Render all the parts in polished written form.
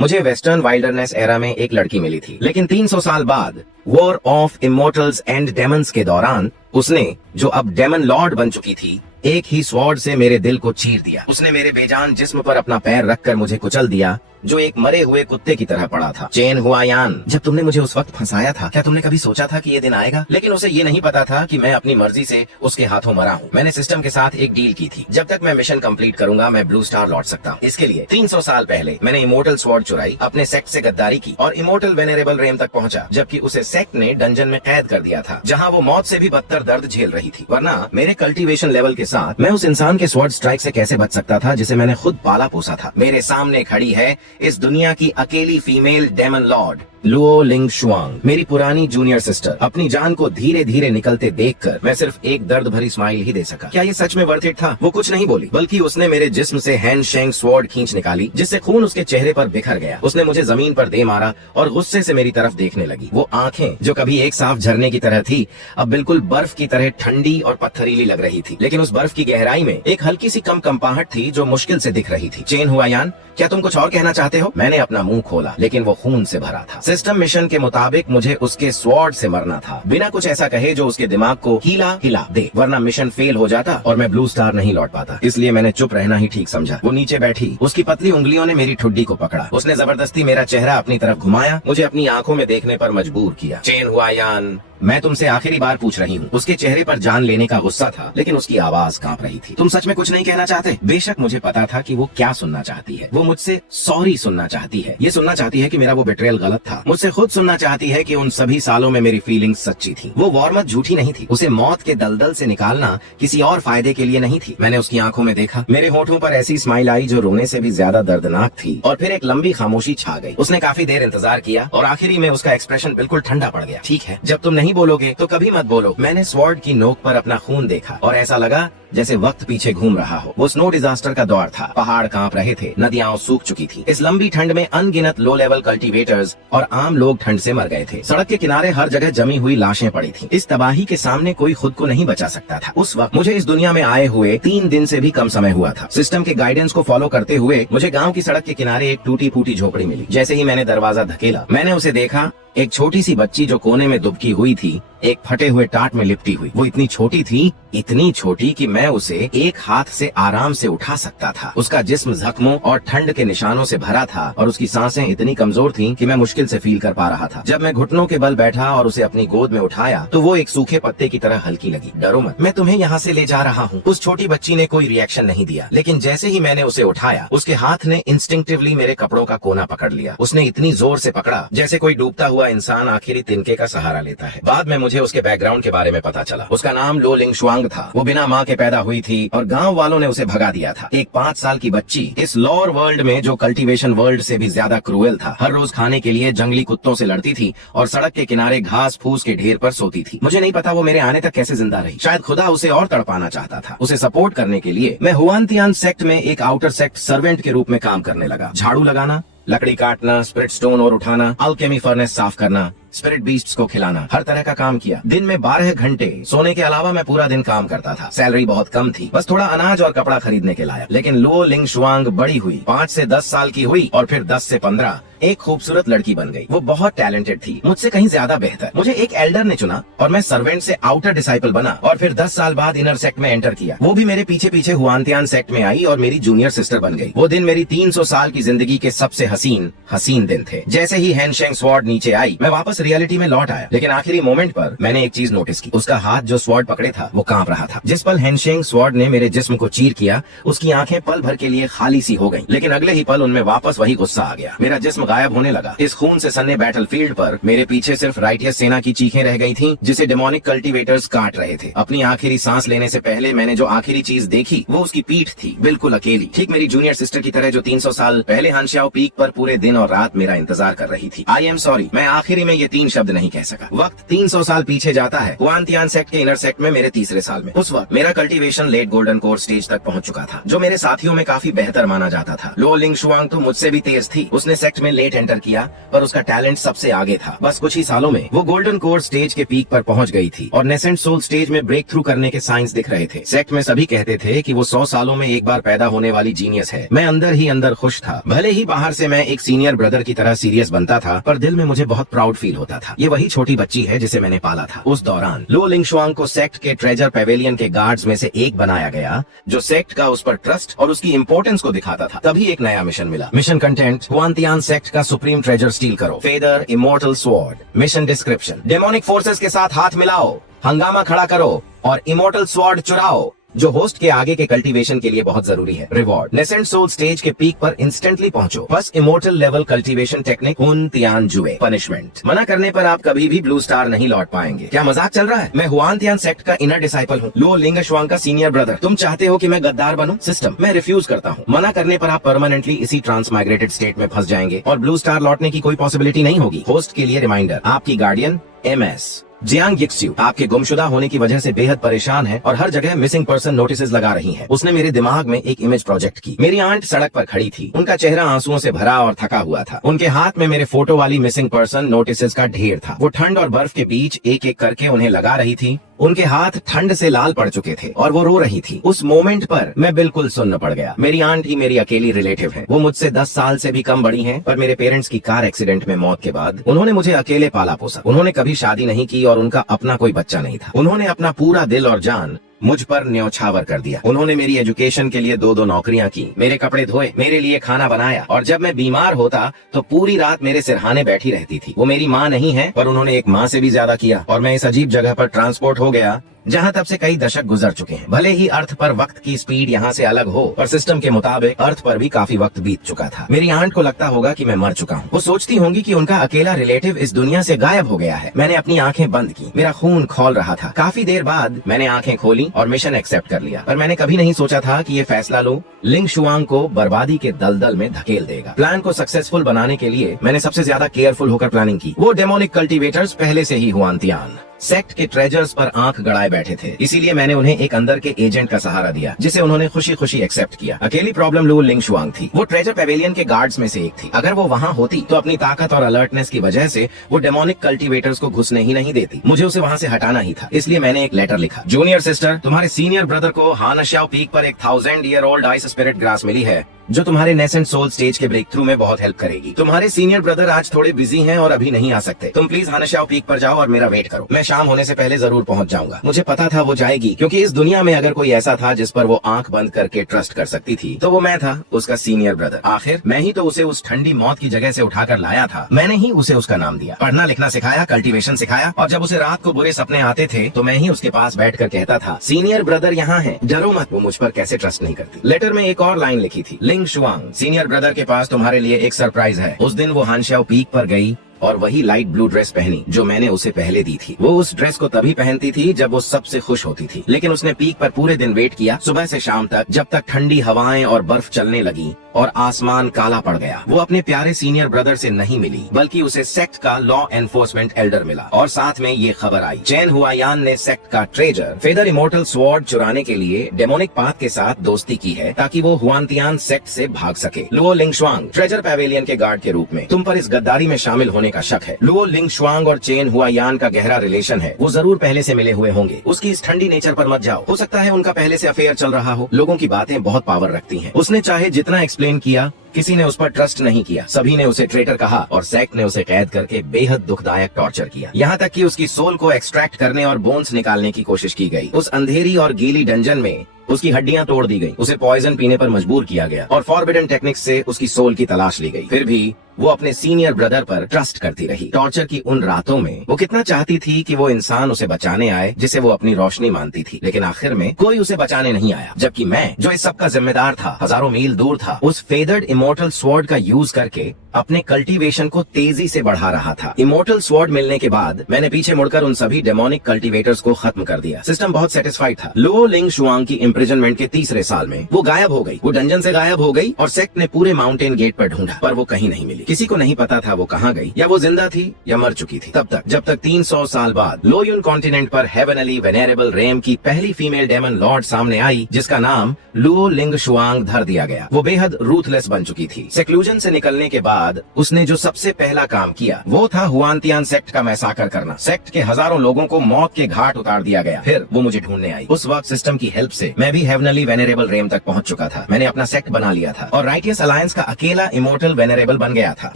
मुझे western wilderness era में एक लड़की मिली थी, लेकिन 300 साल बाद war of immortals and Demons के दौरान उसने, जो अब डेमन लॉर्ड बन चुकी थी, एक ही स्वॉर्ड से मेरे दिल को चीर दिया। उसने मेरे बेजान जिस्म पर अपना पैर रखकर मुझे कुचल दिया, जो एक मरे हुए कुत्ते की तरह पड़ा था। चेन हुआयान, जब तुमने मुझे उस वक्त फंसाया था, क्या तुमने कभी सोचा था कि ये दिन आएगा? लेकिन उसे ये नहीं पता था कि मैं अपनी मर्जी से उसके हाथों मरा हूँ। मैंने सिस्टम के साथ एक डील की थी, जब तक मैं मिशन कंप्लीट करूंगा मैं ब्लू स्टार लौट सकता हूँ। इसके लिए 300 साल पहले मैंने इमोर्टल स्वॉर्ड चुराई, अपने सेक्ट से गद्दारी की और इमोर्टल वेनेरेबल रेम तक पहुंचा, जबकि उसे सेक्ट ने डंजन में कैद कर दिया था, जहाँ वो मौत से भी बदतर दर्द झेल रही थी। वरना मेरे कल्टीवेशन लेवल के साथ मैं उस इंसान के स्वॉर्ड स्ट्राइक से कैसे बच सकता था जिसे मैंने खुद पाला पोसा था। मेरे सामने खड़ी है इस दुनिया की अकेली फीमेल डेमन लॉर्ड लुओ लिंग शुआंग, मेरी पुरानी जूनियर सिस्टर। अपनी जान को धीरे धीरे निकलते देखकर मैं सिर्फ एक दर्द भरी स्माइल ही दे सका। क्या ये सच में वर्थ इट था? वो कुछ नहीं बोली, बल्कि उसने मेरे जिस्म से हैंड शेंग स्वॉर्ड खींच निकाली, जिससे खून उसके चेहरे पर बिखर गया। उसने मुझे जमीन पर दे मारा और गुस्से से मेरी तरफ देखने लगी। वो आंखें, जो कभी एक साफ झरने की तरह थी, अब बिल्कुल बर्फ की तरह ठंडी और पत्थरीली लग रही थी। लेकिन उस बर्फ की गहराई में एक हल्की सी कंपाहट थी जो मुश्किल से दिख रही थी। चेन हुआयान, क्या तुम कुछ और कहना चाहते हो? मैंने अपना मुंह खोला, लेकिन वो खून से भरा था। सिस्टम मिशन के मुताबिक मुझे उसके स्वॉर्ड से मरना था, बिना कुछ ऐसा कहे जो उसके दिमाग को हिला दे, वरना मिशन फेल हो जाता और मैं ब्लू स्टार नहीं लौट पाता। इसलिए मैंने चुप रहना ही ठीक समझा। वो नीचे बैठी, उसकी पतली उंगलियों ने मेरी ठुड्डी को पकड़ा। उसने जबरदस्ती मेरा चेहरा अपनी तरफ घुमाया, मुझे अपनी आंखों में देखने पर मजबूर किया। चेन हुआयान, मैं तुमसे आखिरी बार पूछ रही हूँ। उसके चेहरे पर जान लेने का गुस्सा था, लेकिन उसकी आवाज कांप रही थी। तुम सच में कुछ नहीं कहना चाहते? बेशक मुझे पता था कि वो क्या सुनना चाहती है। वो मुझसे सॉरी सुनना चाहती है। ये सुनना चाहती है कि मेरा वो बेट्रेयल गलत था। मुझसे खुद सुनना चाहती है कि उन सभी सालों में मेरी फीलिंग्स सच्ची थी। वो वॉर्मत झूठी नहीं थी। उसे मौत के दलदल से निकालना किसी और फायदे के लिए नहीं थी। मैंने उसकी आंखों में देखा। मेरे होठों पर ऐसी स्माइल आई जो रोने से भी ज्यादा दर्दनाक थी, और फिर एक लंबी खामोशी छा गई। उसने काफी देर इंतजार किया और आखिरी में उसका एक्सप्रेशन बिल्कुल ठंडा पड़ गया। ठीक है, जब तुम नहीं बोलोगे तो कभी मत बोलो। मैंने स्वॉर्ड की नोक पर अपना खून देखा और ऐसा लगा जैसे वक्त पीछे घूम रहा हो। वो स्नो डिजास्टर का दौर था। पहाड़ कांप रहे थे, नदियां सूख चुकी थी। इस लंबी ठंड में अनगिनत लो लेवल कल्टीवेटर्स और आम लोग ठंड से मर गए थे। सड़क के किनारे हर जगह जमी हुई लाशें पड़ी थी। इस तबाही के सामने कोई खुद को नहीं बचा सकता था। उस वक्त मुझे इस दुनिया में आए हुए 3 दिन से भी कम समय हुआ था। सिस्टम के गाइडेंस को फॉलो करते हुए मुझे गाँव की सड़क के किनारे एक टूटी फूटी झोपड़ी मिली। जैसे ही मैंने दरवाजा धकेला, मैंने उसे देखा। एक छोटी सी बच्ची जो कोने में दुबकी हुई थी, एक फटे हुए टाट में लिपटी हुई। वो इतनी छोटी थी, इतनी छोटी कि मैं उसे एक हाथ से आराम से उठा सकता था। उसका जिस्म जख्मों और ठंड के निशानों से भरा था और उसकी सांसें इतनी कमजोर थीं कि मैं मुश्किल से फील कर पा रहा था। जब मैं घुटनों के बल बैठा और उसे अपनी गोद में उठाया तो वो एक सूखे पत्ते की तरह हल्की लगी। डरो मत, मैं तुम्हें यहाँ से ले जा रहा हूँ। उस छोटी बच्ची ने कोई रिएक्शन नहीं दिया, लेकिन जैसे ही मैंने उसे उठाया, उसके हाथ ने इंस्टिंक्टिवली मेरे कपड़ों का कोना पकड़ लिया। उसने इतनी जोर से पकड़ा जैसे कोई डूबता हुआ इंसान आखिरी तिनके का सहारा लेता है। बाद में मुझे उसके बैकग्राउंड के बारे में पता चला। उसका नाम लो लिंग शुआंग था। वो बिना माँ के पैदा हुई थी और गांव वालों ने उसे भगा दिया था। एक 5 साल की बच्ची इस लॉर वर्ल्ड में, जो कल्टीवेशन वर्ल्ड से भी ज्यादा क्रूएल था, हर रोज खाने के लिए जंगली कुत्तों से लड़ती थी और सड़क के किनारे घास फूस के ढेर पर सोती थी। मुझे नहीं पता वो मेरे आने तक कैसे जिंदा रही। शायद खुदा उसे और तड़पाना चाहता था। उसे सपोर्ट करने के लिए मैं हुआनतियान सेक्ट में एक आउटर सेक्ट सर्वेंट के रूप में काम करने लगा। झाड़ू लगाना, लकड़ी काटना, स्पिरिट स्टोन और उठाना, अल्केमी फर्नेस साफ करना, स्पिरिट बीस्ट्स को खिलाना, हर तरह का काम किया। दिन में 12 घंटे सोने के अलावा मैं पूरा दिन काम करता था। सैलरी बहुत कम थी, बस थोड़ा अनाज और कपड़ा खरीदने के लायक। लेकिन लो लिंग शुआंग बड़ी हुई, 5 से 10 साल की हुई और फिर 10 से 15 एक खूबसूरत लड़की बन गई। वो बहुत टैलेंटेड थी, मुझसे कहीं ज्यादा बेहतर। मुझे एक एल्डर ने चुना और मैं सर्वेंट से आउटर डिसाइपल बना और फिर 10 साल बाद इनर सेक्ट में एंटर किया। वो भी मेरे पीछे पीछे हुआनतियान सेक्ट में आई और मेरी जूनियर सिस्टर बन गई। वो दिन मेरी 300 साल की जिंदगी के सबसे हसीन दिन थे। जैसे ही हैंडशेंग स्वॉर्ड नीचे आई, मैं वापस रियलिटी में लौट आया। लेकिन आखिरी मोमेंट पर मैंने एक चीज नोटिस की। उसका हाथ जो स्वॉर्ड पकड़े था वो कांप रहा था। जिस पल हैंडशेंग स्वॉर्ड ने मेरे जिस्म को चीर किया, उसकी आंखें पल भर के लिए खाली सी हो गईं। लेकिन अगले ही पल उनमें वापस वही गुस्सा आ गया। मेरा जिस्म गायब होने लगा। इस खून से सन्ने बैटलफील्ड पर मेरे पीछे सिर्फ राइटियस सेना की चीखें रह गई थीं, जिसे डेमोनिक कल्टीवेटर्स काट रहे थे। अपनी आखिरी सांस लेने से पहले मैंने जो आखिरी चीज देखी वो उसकी पीठ थी, बिल्कुल अकेली, ठीक मेरी जूनियर सिस्टर की तरह, जो 300 साल पहले हानशाओ पीक पर पूरे दिन और रात मेरा इंतजार कर रही थी। आई एम सॉरी, मैं आखिरी में ये 3 शब्द नहीं कह सका। वक्त 300 साल पीछे जाता है। हुआनतियान सेक्ट के इनर सेक्ट में मेरे तीसरे साल में। उस वक्त मेरा cultivation late golden core stage तक पहुंच चुका था, जो मेरे साथियों में काफी बेहतर माना जाता था। लो लिंग शुआंग तो मुझसे भी तेज थी। उसने सेक्ट में लेट एंटर किया, पर उसका टैलेंट सबसे आगे था। बस कुछ ही सालों में वो गोल्डन कोर स्टेज के पीक पर पहुंच गई थी और नेसेंट सोल स्टेज में ब्रेक थ्रू करने के साइंस दिख रहे थे। सेक्ट में सभी कहते थे कि वो 100 सालों में एक बार पैदा होने वाली जीनियस है। मैं अंदर ही अंदर खुश था। भले ही बाहर से मैं एक सीनियर ब्रदर की तरह सीरियस बनता था, पर दिल में मुझे बहुत प्राउड फील होता था। ये वही छोटी बच्ची है जिसे मैंने पाला था। उस दौरान लो लिंगशुआंग को सेक्ट के ट्रेजर पेवेलियन के गार्ड्स में से एक बनाया गया, जो सेक्ट का उस पर ट्रस्ट और उसकी इंपॉर्टेंस को दिखाता था। तभी एक नया मिशन मिला। मिशन कंटेंट: हुआनतियान सेक्ट का सुप्रीम ट्रेजर स्टील करो। Feather immortal sword. Mission description: demonic forces के साथ हाथ मिलाओ, हंगामा खड़ा करो और इमोर्टल स्वॉर्ड चुराओ, जो होस्ट के आगे के कल्टीवेशन के लिए बहुत जरूरी है। रिवॉर्ड: नेसेंट सोल स्टेज के पीक पर इंस्टेंटली पहुंचो। बस इमोर्टल लेवल कल्टीवेशन टेक्निक हुन तियान जुए। पनिशमेंट: मना करने पर आप कभी भी ब्लू स्टार नहीं लौट पाएंगे। क्या मजाक चल रहा है? मैं हुआन तियान सेक्ट का इनर डिसाइपल हूँ, लो लिंगशुआंग का सीनियर ब्रदर। तुम चाहते हो कि मैं गद्दार बनूं? सिस्टम, मैं रिफ्यूज करता हूँ। मना करने पर आप परमानेंटली इसी ट्रांसमाइग्रेटेड स्टेट में फंस जाएंगे और ब्लू स्टार लौटने की कोई पॉसिबिलिटी नहीं होगी। होस्ट के लिए रिमाइंडर: आपकी गार्डियन MS जियांग यिक्स्यू आपके गुमशुदा होने की वजह से बेहद परेशान है और हर जगह मिसिंग पर्सन नोटिसेस लगा रही है। उसने मेरे दिमाग में एक इमेज प्रोजेक्ट की। मेरी आंट सड़क पर खड़ी थी। उनका चेहरा आंसुओं से भरा और थका हुआ था। उनके हाथ में मेरे फोटो वाली मिसिंग पर्सन नोटिसेस का ढेर था। वो ठंड और बर्फ के बीच एक एक करके उन्हें लगा रही थी। उनके हाथ ठंड से लाल पड़ चुके थे और वो रो रही थी। उस मोमेंट पर मैं बिल्कुल सुन्न पड़ गया। मेरी आंट ही मेरी अकेली रिलेटिव है। वो मुझसे 10 साल से भी कम बड़ी हैं, पर मेरे पेरेंट्स की कार एक्सीडेंट में मौत के बाद उन्होंने मुझे अकेले पाला पोसा। उन्होंने कभी शादी नहीं की और उनका अपना कोई बच्चा नहीं था। उन्होंने अपना पूरा दिल और जान मुझ पर न्यौछावर कर दिया। उन्होंने मेरी एजुकेशन के लिए 2-2 नौकरियां की, मेरे कपड़े धोए, मेरे लिए खाना बनाया और जब मैं बीमार होता तो पूरी रात मेरे सिरहाने बैठी रहती थी। वो मेरी माँ नहीं है, पर उन्होंने एक माँ से भी ज्यादा किया और मैं इस अजीब जगह पर ट्रांसपोर्ट हो गया जहाँ तब से कई दशक गुजर चुके हैं। भले ही अर्थ पर वक्त की स्पीड यहाँ से अलग हो, पर सिस्टम के मुताबिक अर्थ पर भी काफी वक्त बीत चुका था। मेरी आंट को लगता होगा कि मैं मर चुका हूँ। वो सोचती होंगी कि उनका अकेला रिलेटिव इस दुनिया से गायब हो गया है। मैंने अपनी आंखें बंद की, मेरा खून खौल रहा था। काफी देर बाद मैंने आंखें खोली और मिशन एक्सेप्ट कर लिया, पर मैंने कभी नहीं सोचा था कि ये फैसला लो लिंगशुआंग को बर्बादी के दलदल में धकेल देगा। प्लान को सक्सेसफुल बनाने के लिए मैंने सबसे ज्यादा केयरफुल होकर प्लानिंग की। वो डेमोनिक कल्टीवेटर्स पहले से ही हुआनतियान सेक्ट के ट्रेजर्स पर आंख गड़ाए बैठे थे, इसीलिए मैंने उन्हें एक अंदर के एजेंट का सहारा दिया, जिसे उन्होंने खुशी खुशी एक्सेप्ट किया। अकेली प्रॉब्लम लो लिंगशुआंग थी। वो ट्रेजर पेवेलियन के गार्ड्स में से एक थी। अगर वो वहाँ होती तो अपनी ताकत और अलर्टनेस की वजह से वो डेमोनिक कल्टीवेटर्स को घुसने ही नहीं देती। मुझे उसे वहाँ से हटाना ही था, इसलिए मैंने एक लेटर लिखा: जूनियर सिस्टर, तुम्हारे सीनियर ब्रदर को हानशाओ पीक पर एक 1000 year old ice spirit grass मिली है, जो तुम्हारे नेसेंट सोल स्टेज के ब्रेक थ्रू में बहुत हेल्प करेगी। तुम्हारे सीनियर ब्रदर आज थोड़े बिजी हैं और अभी नहीं आ सकते। तुम प्लीज हानशाओ पीक पर जाओ और मेरा वेट करो। मैं शाम होने से पहले जरूर पहुंच जाऊंगा। मुझे पता था वो जाएगी, क्योंकि इस दुनिया में अगर कोई ऐसा था जिस पर वो आंख बंद करके ट्रस्ट कर सकती थी तो वो मैं था, उसका सीनियर ब्रदर। आखिर मैं ही तो उसे उस ठंडी मौत की जगह से उठाकर लाया था। मैंने ही उसे उसका नाम दिया, पढ़ना लिखना सिखाया, कल्टीवेशन सिखाया, और जब उसे रात को बुरे सपने आते थे तो मैं ही उसके पास बैठ कर कहता था, सीनियर ब्रदर यहाँ है, डरो मत। वो मुझ पर कैसे ट्रस्ट नहीं करती। लेटर में एक और लाइन लिखी थी: लिंगशुआंग, सीनियर ब्रदर के पास तुम्हारे लिए एक सरप्राइज है। उस दिन वो हानशाओ पीक पर गई और वही लाइट ब्लू ड्रेस पहनी जो मैंने उसे पहले दी थी। वो उस ड्रेस को तभी पहनती थी जब वो सबसे खुश होती थी, लेकिन उसने पीक पर पूरे दिन वेट किया, सुबह से शाम तक, जब तक ठंडी हवाएं और बर्फ चलने लगी और आसमान काला पड़ गया। वो अपने प्यारे सीनियर ब्रदर से नहीं मिली, बल्कि उसे सेक्ट का लॉ एनफोर्समेंट एल्डर मिला और साथ में ये खबर आई: चैन हुआयान ने सेक्ट का ट्रेजर फेदर इमोर्टल स्वॉर्ड चुराने के लिए डेमोनिक पाथ के साथ दोस्ती की है, ताकि वो हुआनतियान सेक्ट से भाग सके। लुओ लिंगशुआंग, ट्रेजर पेवेलियन के गार्ड के रूप में तुम पर इस गद्दारी में शामिल होने का शक है। लुओ लिंगशुआंग और चेन हुआयान का गहरा रिलेशन है। वो जरूर पहले से मिले हुए होंगे। उसकी इस ठंडी नेचर पर मत जाओ। हो सकता है उनका पहले से अफेयर चल रहा हो। लोगों की बातें बहुत पावर रखती हैं। उसने चाहे जितना एक्सप्लेन किया, किसी ने उस पर ट्रस्ट नहीं किया। सभी ने उसे ट्रेटर कहा और सेक्ट ने उसे कैद करके बेहद दुखदायक टॉर्चर किया। यहाँ तक कि उसकी सोल को एक्सट्रैक्ट करने और बोन्स निकालने की कोशिश की गई। उस अंधेरी और गीली डंजन में उसकी हड्डियां तोड़ दी गई, उसे पॉइजन पीने पर मजबूर किया गया और फॉरबिडन टेक्निक्स से उसकी सोल की तलाश ली गई। फिर भी वो अपने सीनियर ब्रदर पर ट्रस्ट करती रही। टॉर्चर की उन रातों में वो कितना चाहती थी कि वो इंसान उसे बचाने आए जिसे वो अपनी रोशनी मानती थी, लेकिन आखिर में कोई उसे बचाने नहीं आया। जबकि मैं, जो इस सब का जिम्मेदार था, हजारों मील दूर था, उस फेदर्ड इमोर्टल स्वॉर्ड का यूज करके अपने कल्टीवेशन को तेजी से बढ़ा रहा था। इमोर्टल स्वॉर्ड मिलने के बाद मैंने पीछे मुड़कर उन सभी डेमोनिक कल्टीवेटर्स को खत्म कर दिया। सिस्टम बहुत सेटिस्फाइड था। लुओ लिंगशुआंग की इम्प्रिजनमेंट के तीसरे साल में वो गायब हो गई। वो डंजन से गायब हो गई और सेक्ट ने पूरे माउंटेन गेट पर ढूंढा, पर वो कहीं नहीं मिली। किसी को नहीं पता था वो कहाँ गई, या वो जिंदा थी या मर चुकी थी, तब तक जब तक 300 साल बाद लोयुन कॉन्टिनेंट पर हेवनली वेनेरेबल रेम की पहली फीमेल डेमन लॉर्ड सामने आई, जिसका नाम लुओ लिंग शुआंग धर दिया गया। वो बेहद रूथलेस बन चुकी थी। सेक्लूजन से निकलने के बाद उसने जो सबसे पहला काम किया वो था हुआनतियान सेक्ट का मैसाकर करना। सेक्ट के हजारों लोगों को मौत के घाट उतार दिया गया। फिर वो मुझे ढूंढने आई। उस वक्त सिस्टम की हेल्प से मैं भी हेवनली वेनेरेबल रेम तक पहुंच चुका था। मैंने अपना सेक्ट बना लिया था और राइटियस अलायंस का अकेला इमोर्टल वेनेरेबल बन गया था।